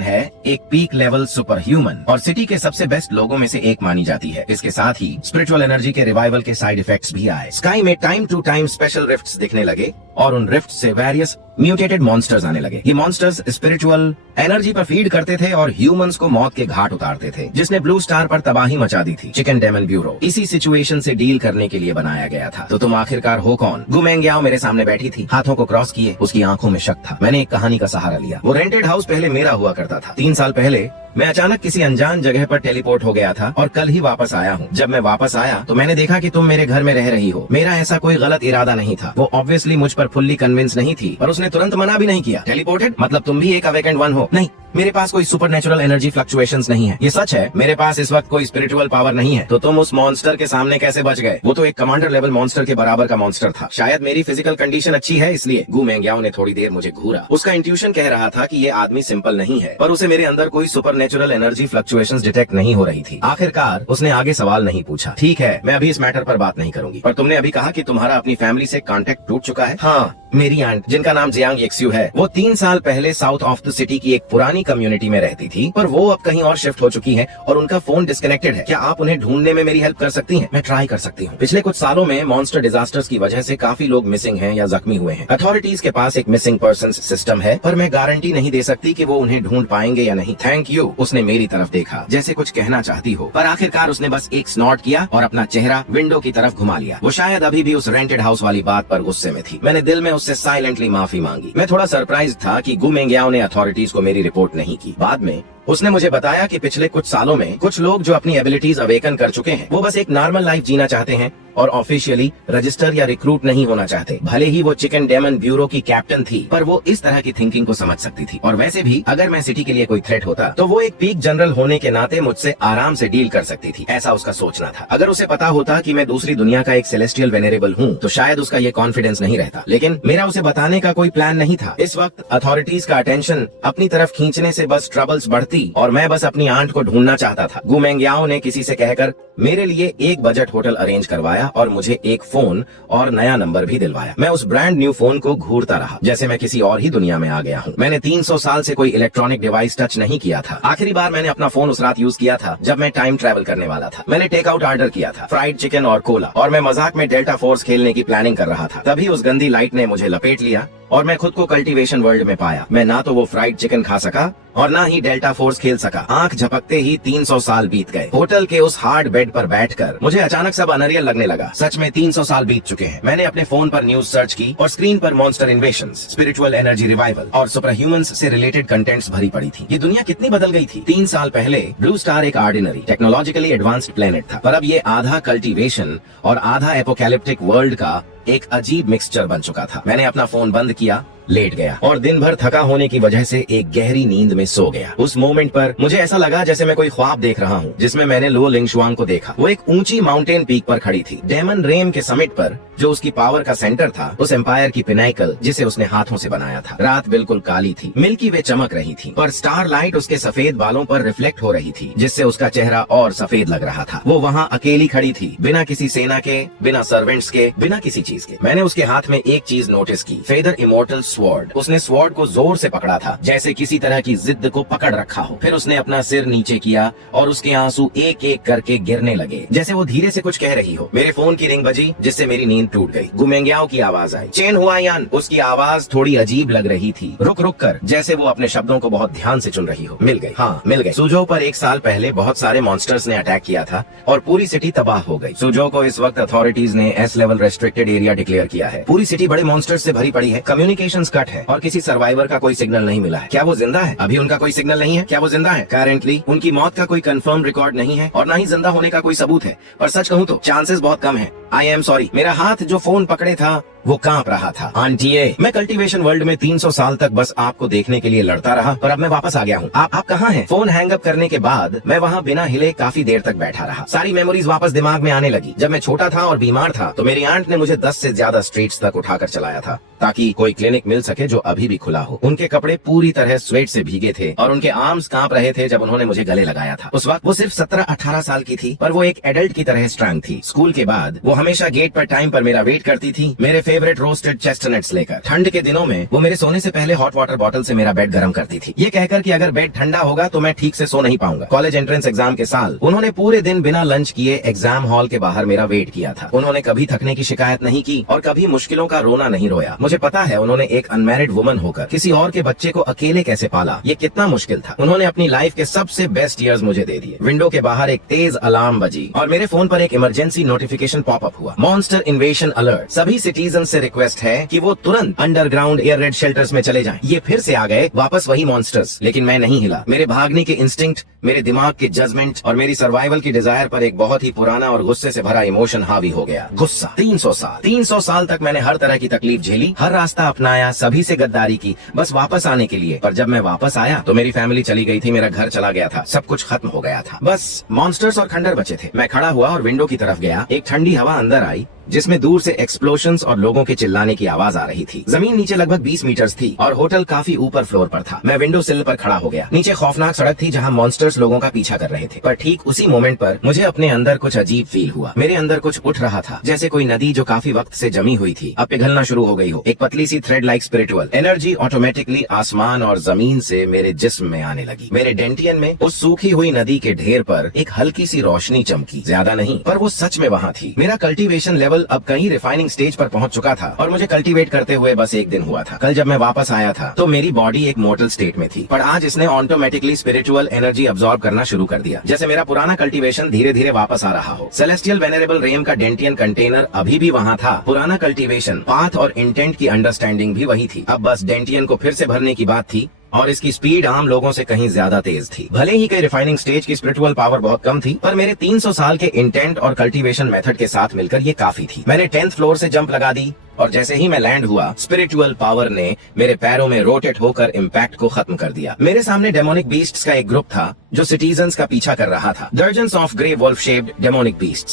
है, एक पीक लेवल सुपर ह्यूमन और सिटी के सबसे बेस्ट लोगों में से एक मानी जाती है। इसके साथ ही स्पिरिचुअल एनर्जी के रिवाइवल के साइड इफेक्ट्स भी आए। स्काई में time to time special rifts दिखने लगे और उन रिफ्ट से वेरियस म्यूटेटेड मॉन्स्टर्स आने लगे। ये मॉन्स्टर्स स्पिरिचुअल एनर्जी पर फीड करते थे और ह्यूमंस को मौत के घाट उतारते थे, जिसने ब्लू स्टार पर तबाही मचा दी थी। चिकन डेमन ब्यूरो इसी सिचुएशन से डील करने के लिए बनाया गया था। तो तुम आखिरकार हो कौन? गु मेंग्याओ मेरे सामने बैठी थी, हाथों को क्रॉस किए, उसकी आंखों में शक था। मैंने एक कहानी का सहारा लिया। वो रेंटेड हाउस पहले मेरा हुआ करता था। 3 साल पहले मैं अचानक किसी अनजान जगह पर टेलीपोर्ट हो गया था और कल ही वापस आया हूँ। जब मैं वापस आया तो मैंने देखा कि तुम मेरे घर में रह रही हो। मेरा ऐसा कोई गलत इरादा नहीं था। वो ऑब्वियसली मुझ पर फुल्ली कन्विंस नहीं थी, पर उसने तुरंत मना भी नहीं किया। टेलीपोर्टेड मतलब तुम भी एक अवेकेंड वन हो? नहीं, मेरे पास कोई सुपर नेचुरल एनर्जी फ्लक्चुएशंस नहीं है। ये सच है, मेरे पास इस वक्त कोई स्पिरिचुअल पावर नहीं है। तो तुम उस मॉन्स्टर के सामने कैसे बच गए? वो तो एक कमांडर लेवल मॉन्स्टर के बराबर का मॉन्स्टर था। शायद मेरी फिजिकल कंडीशन अच्छी है इसलिए। गु मेंग्याओ ने थोड़ी देर मुझे घूरा। उसका इंट्यूशन कह रहा था कि ये आदमी सिंपल नहीं है, पर उसे मेरे अंदर कोई super natural energy fluctuations detect नहीं हो रही थी। आखिरकार उसने आगे सवाल नहीं पूछा। ठीक है, मैं अभी इस मैटर पर बात नहीं करूंगी, पर तुमने अभी कहा कि तुम्हारा अपनी फैमिली से कांटेक्ट टूट चुका है। हाँ, मेरी आंट जिनका नाम जियांग येक्स्यू है, वो 3 साल पहले साउथ ऑफ द सिटी की एक पुरानी कम्युनिटी में रहती थी, पर वो अब कहीं और शिफ्ट हो चुकी है और उनका फोन डिस्कनेक्टेड है। क्या आप उन्हें ढूंढने में मेरी हेल्प कर सकती हैं? मैं ट्राई कर सकती हूँ। पिछले कुछ सालों में मॉन्स्टर डिजास्टर्स की वजह से काफी लोग मिसिंग हैं या जख्मी हुए हैं। अथॉरिटीज के पास एक मिसिंग पर्सन सिस्टम है, पर मैं गारंटी नहीं दे सकती कि वो उन्हें ढूंढ पाएंगे या नहीं। Thank you. उसने मेरी तरफ देखा जैसे कुछ कहना चाहती हो, पर आखिरकार उसने बस एक स्नॉट किया और अपना चेहरा विंडो की तरफ घुमा लिया। वो शायद अभी भी उस रेंटेड हाउस वाली बात पर गुस्से में थी। मैंने दिल में उससे साइलेंटली माफी मांगी। मैं थोड़ा सरप्राइज था कि गु मेंग्याओ ने अथॉरिटीज को मेरी रिपोर्ट नहीं की। बाद में उसने मुझे बताया कि पिछले कुछ सालों में कुछ लोग जो अपनी एबिलिटीज अवेकन कर चुके हैं, वो बस एक नॉर्मल लाइफ जीना चाहते हैं और ऑफिशियली रजिस्टर या रिक्रूट नहीं होना चाहते। भले ही वो चिकन डेमन ब्यूरो की कैप्टन थी, पर वो इस तरह की थिंकिंग को समझ सकती थी। और वैसे भी अगर मैं सिटी के लिए कोई थ्रेट होता तो वो एक पीक जनरल होने के नाते मुझसे आराम से डील कर सकती थी, ऐसा उसका सोचना था। अगर उसे पता होता कि मैं दूसरी दुनिया का एक सेलेस्टियल वेनेरेबल हूँ तो शायद उसका ये कॉन्फिडेंस नहीं रहता। लेकिन मेरा उसे बताने का कोई प्लान नहीं था। इस वक्त अथॉरिटीज का अटेंशन अपनी तरफ खींचने से बस ट्रबल्स बढ़ती और मैं बस अपनी आंट को ढूंढना चाहता था। गु मेंग्याओ ने किसी से कहकर मेरे लिए एक बजट होटल अरेंज करवाया और मुझे एक फोन और नया नंबर भी दिलवाया। मैं उस ब्रांड न्यू फोन को घूरता रहा जैसे मैं किसी और ही दुनिया में आ गया हूँ। मैंने 300 साल से कोई इलेक्ट्रॉनिक डिवाइस टच नहीं किया था। आखिरी बार मैंने अपना फोन उस रात यूज किया था जब मैं टाइम ट्रैवल करने वाला था। मैंने टेक आउट ऑर्डर किया था, फ्राइड चिकन और कोला, और मैं मजाक में डेल्टा फोर्स खेलने की प्लानिंग कर रहा था। तभी उस गंदी लाइट ने मुझे लपेट लिया और मैं खुद को कल्टीवेशन वर्ल्ड में पाया। मैं ना तो वो फ्राइड चिकन खा सका और ना ही डेल्टा फोर्स खेल सका। आंख झपकते ही 300 साल बीत गए। होटल के उस हार्ड बेड पर बैठकर मुझे अचानक सब अनरियल लगने लगा। सच में 300 साल बीत चुके हैं। मैंने अपने फोन पर न्यूज सर्च की और स्क्रीन पर मॉन्स्टर इन्वेशंस, स्पिरिचुअल एनर्जी रिवाइवल और सुपर ह्यूमंस से रिलेटेड कंटेंट्स भरी पड़ी थी। ये दुनिया कितनी बदल गई थी। 3 साल पहले ब्लू स्टार एक ऑर्डिनरी टेक्नोलॉजिकली एडवांस्ड प्लेनेट था, पर अब ये आधा कल्टीवेशन और आधा एपोकैलिप्टिक वर्ल्ड का एक अजीब मिक्सचर बन चुका था। मैंने अपना फोन बंद किया, लेट गया और दिन भर थका होने की वजह से एक गहरी नींद में सो गया। उस मोमेंट पर मुझे ऐसा लगा जैसे मैं कोई ख्वाब देख रहा हूँ जिसमें मैंने लो लिंगशुआंग को देखा। वो एक ऊंची माउंटेन पीक पर खड़ी थी, डेमन रेम के समिट पर, जो उसकी पावर का सेंटर था, उस एम्पायर की पिनाइकल जिसे उसने हाथों से बनाया था। रात बिल्कुल काली थी, मिल्की वे चमक रही थी, पर स्टार लाइट उसके सफेद बालों पर रिफ्लेक्ट हो रही थी, जिससे उसका चेहरा और सफेद लग रहा था। वो वहाँ अकेली खड़ी थी, बिना किसी सेना के, बिना सर्वेंट्स के, बिना किसी चीज के। मैंने उसके हाथ में एक चीज नोटिस की, फेदर इमोर्टल स्वॉर्ड। उसने स्वॉर्ड को जोर से पकड़ा था, जैसे किसी तरह की जिद को पकड़ रखा हो। फिर उसने अपना सिर नीचे किया और उसके आंसू एक एक करके गिरने लगे, जैसे वो धीरे से कुछ कह रही हो। मेरे फोन की रिंग बजी, जिससे मेरी नींद टूट गई। गुमेंग्याओ की आवाज आई, चेन हुआयान। उसकी आवाज थोड़ी अजीब लग रही थी, रुक रुक कर, जैसे वो अपने शब्दों को बहुत ध्यान से चुन रही हो। मिल गई, हाँ मिल गई। सुजो पर 1 साल पहले बहुत सारे मॉन्स्टर्स ने अटैक किया था और पूरी सिटी तबाह हो गई। सुजो को इस वक्त अथॉरिटीज ने S level restricted area declare किया है। पूरी सिटी बड़े मॉन्स्टर्स से भरी पड़ी है, कम्युनिकेशंस कट है और किसी सर्वाइवर का कोई सिग्नल नहीं मिला है। क्या वो जिंदा है? अभी उनका कोई सिग्नल नहीं है। क्या वो जिंदा है? करेंटली उनकी मौत का कोई कंफर्म रिकॉर्ड नहीं है और न ही जिंदा होने का कोई सबूत है। पर सच कहूँ तो चांसेस बहुत कम है। आई एम सॉरी, मेरा हाथ जो फोन पकड़े था वो कांप रहा था। आंटिये, मैं कल्टीवेशन वर्ल्ड में 300 साल तक बस आपको देखने के लिए लड़ता रहा, पर अब मैं वापस आ गया हूँ। आप कहाँ हैं? फोन हैंग अप करने के बाद मैं वहाँ बिना हिले काफी देर तक बैठा रहा। सारी मेमोरीज वापस दिमाग में आने लगी। जब मैं छोटा था और बीमार था तो मेरी आंट ने मुझे 10 से ज्यादा स्ट्रीट्स तक उठाकर चलाया था ताकि कोई क्लिनिक मिल सके जो अभी भी खुला हो। उनके कपड़े पूरी तरह स्वेट से भीगे थे और उनके आर्म्स कांप रहे थे जब उन्होंने मुझे गले लगाया था। उस वक्त वो सिर्फ 17-18 साल की थी, पर वो एक एडल्ट की तरह स्ट्रांग थी। स्कूल के बाद वो हमेशा गेट पर टाइम पर मेरा वेट करती थी, मेरे फेवरेट रोस्टेड चेस्टनट्स लेकर। ठंड के दिनों में वो मेरे सोने से पहले हॉट वाटर बॉटल से मेरा बेड गर्म करती थी, ये कहकर कि अगर बेड ठंडा होगा तो मैं ठीक से सो नहीं पाऊंगा। कॉलेज एंट्रेंस एग्जाम के साल उन्होंने पूरे दिन बिना लंच किए एग्जाम हॉल के बाहर मेरा वेट किया था। उन्होंने कभी थकने की शिकायत नहीं की और कभी मुश्किलों का रोना नहीं रोया। मुझे पता है उन्होंने एक अनमैरिड वुमन होकर किसी और के बच्चे को अकेले कैसे पाला, ये कितना मुश्किल था। उन्होंने अपनी लाइफ के सबसे बेस्ट ईयर्स मुझे दे दिए। विंडो के बाहर एक तेज अलार्म बजी और मेरे फोन पर एक इमरजेंसी नोटिफिकेशन पॉपअप हुआ, मॉन्स्टर इन्वेशन अलर्ट। सभी सिटीजन से रिक्वेस्ट है कि वो तुरंत अंडरग्राउंड एयर रेड शेल्टर्स में चले जाएं। ये फिर से आ गए वापस वही मॉन्स्टर्स, लेकिन मैं नहीं हिला। मेरे भागने के इंस्टिंक्ट, मेरे दिमाग के जजमेंट और मेरी सर्वाइवल की डिजायर पर एक बहुत ही पुराना और गुस्से से भरा इमोशन हावी हो गया, गुस्सा। 300 साल तक मैंने हर तरह की तकलीफ झेली, हर रास्ता अपनाया, सभी से गद्दारी की, बस वापस आने के लिए। पर जब मैं वापस आया तो मेरी फैमिली चली गई थी, मेरा घर चला गया था, सब कुछ खत्म हो गया था, बस मॉन्स्टर्स और खंडर बचे थे। मैं खड़ा हुआ और विंडो की तरफ गया। एक ठंडी हवा अंदर आई जिसमें दूर से एक्सप्लोशंस और लोगों के चिल्लाने की आवाज आ रही थी। जमीन नीचे लगभग 20 मीटर्स थी और होटल काफी ऊपर फ्लोर पर था। मैं विंडो सिल पर खड़ा हो गया। नीचे खौफनाक सड़क थी जहां मॉन्स्टर्स लोगों का पीछा कर रहे थे। पर ठीक उसी मोमेंट पर मुझे अपने अंदर कुछ अजीब फील हुआ। मेरे अंदर कुछ उठ रहा था, जैसे कोई नदी जो काफी वक्त से जमी हुई थी अब पिघलना शुरू हो गई हो। एक पतली सी thread like spiritual energy automatically आसमान और जमीन से मेरे जिस्म में आने लगी। मेरे डेंटियन में उस सूखी हुई नदी के ढेर पर एक हल्की सी रोशनी चमकी, ज्यादा नहीं पर वो सच में वहाँ थी। मेरा कल्टीवेशन लेवल अब कहीं रिफाइनिंग स्टेज पर पहुंच चुका था और मुझे कल्टीवेट करते हुए बस 1 दिन हुआ था। कल जब मैं वापस आया था तो मेरी बॉडी एक मोर्टल स्टेट में थी, पर आज इसने ऑटोमेटिकली स्पिरिचुअल एनर्जी अब्सॉर्ब करना शुरू कर दिया, जैसे मेरा पुराना कल्टीवेशन धीरे धीरे वापस आ रहा हो। सेलेस्टियल वेनेरेबल रेम का डेंटियन कंटेनर अभी भी वहाँ था। पुराना कल्टीवेशन, पाथ और इंटेंट की अंडरस्टैंडिंग भी वही थी। अब बस डेंटियन को फिर से भरने की बात थी और इसकी स्पीड आम लोगों से कहीं ज्यादा तेज थी। भले ही कई रिफाइनिंग स्टेज की स्पिरिचुअल पावर बहुत कम थी, पर मेरे 300 साल के इंटेंट और कल्टीवेशन मेथड के साथ मिलकर ये काफी थी। मैंने 10th फ्लोर से जंप लगा दी और जैसे ही मैं लैंड हुआ स्पिरिचुअल पावर ने मेरे पैरों में रोटेट होकर इम्पैक्ट को खत्म कर दिया। मेरे सामने डेमोनिक बीस्ट्स का एक ग्रुप था जो सिटीजन्स का पीछा कर रहा था। Dozens of grey wolf shaped demonic beasts.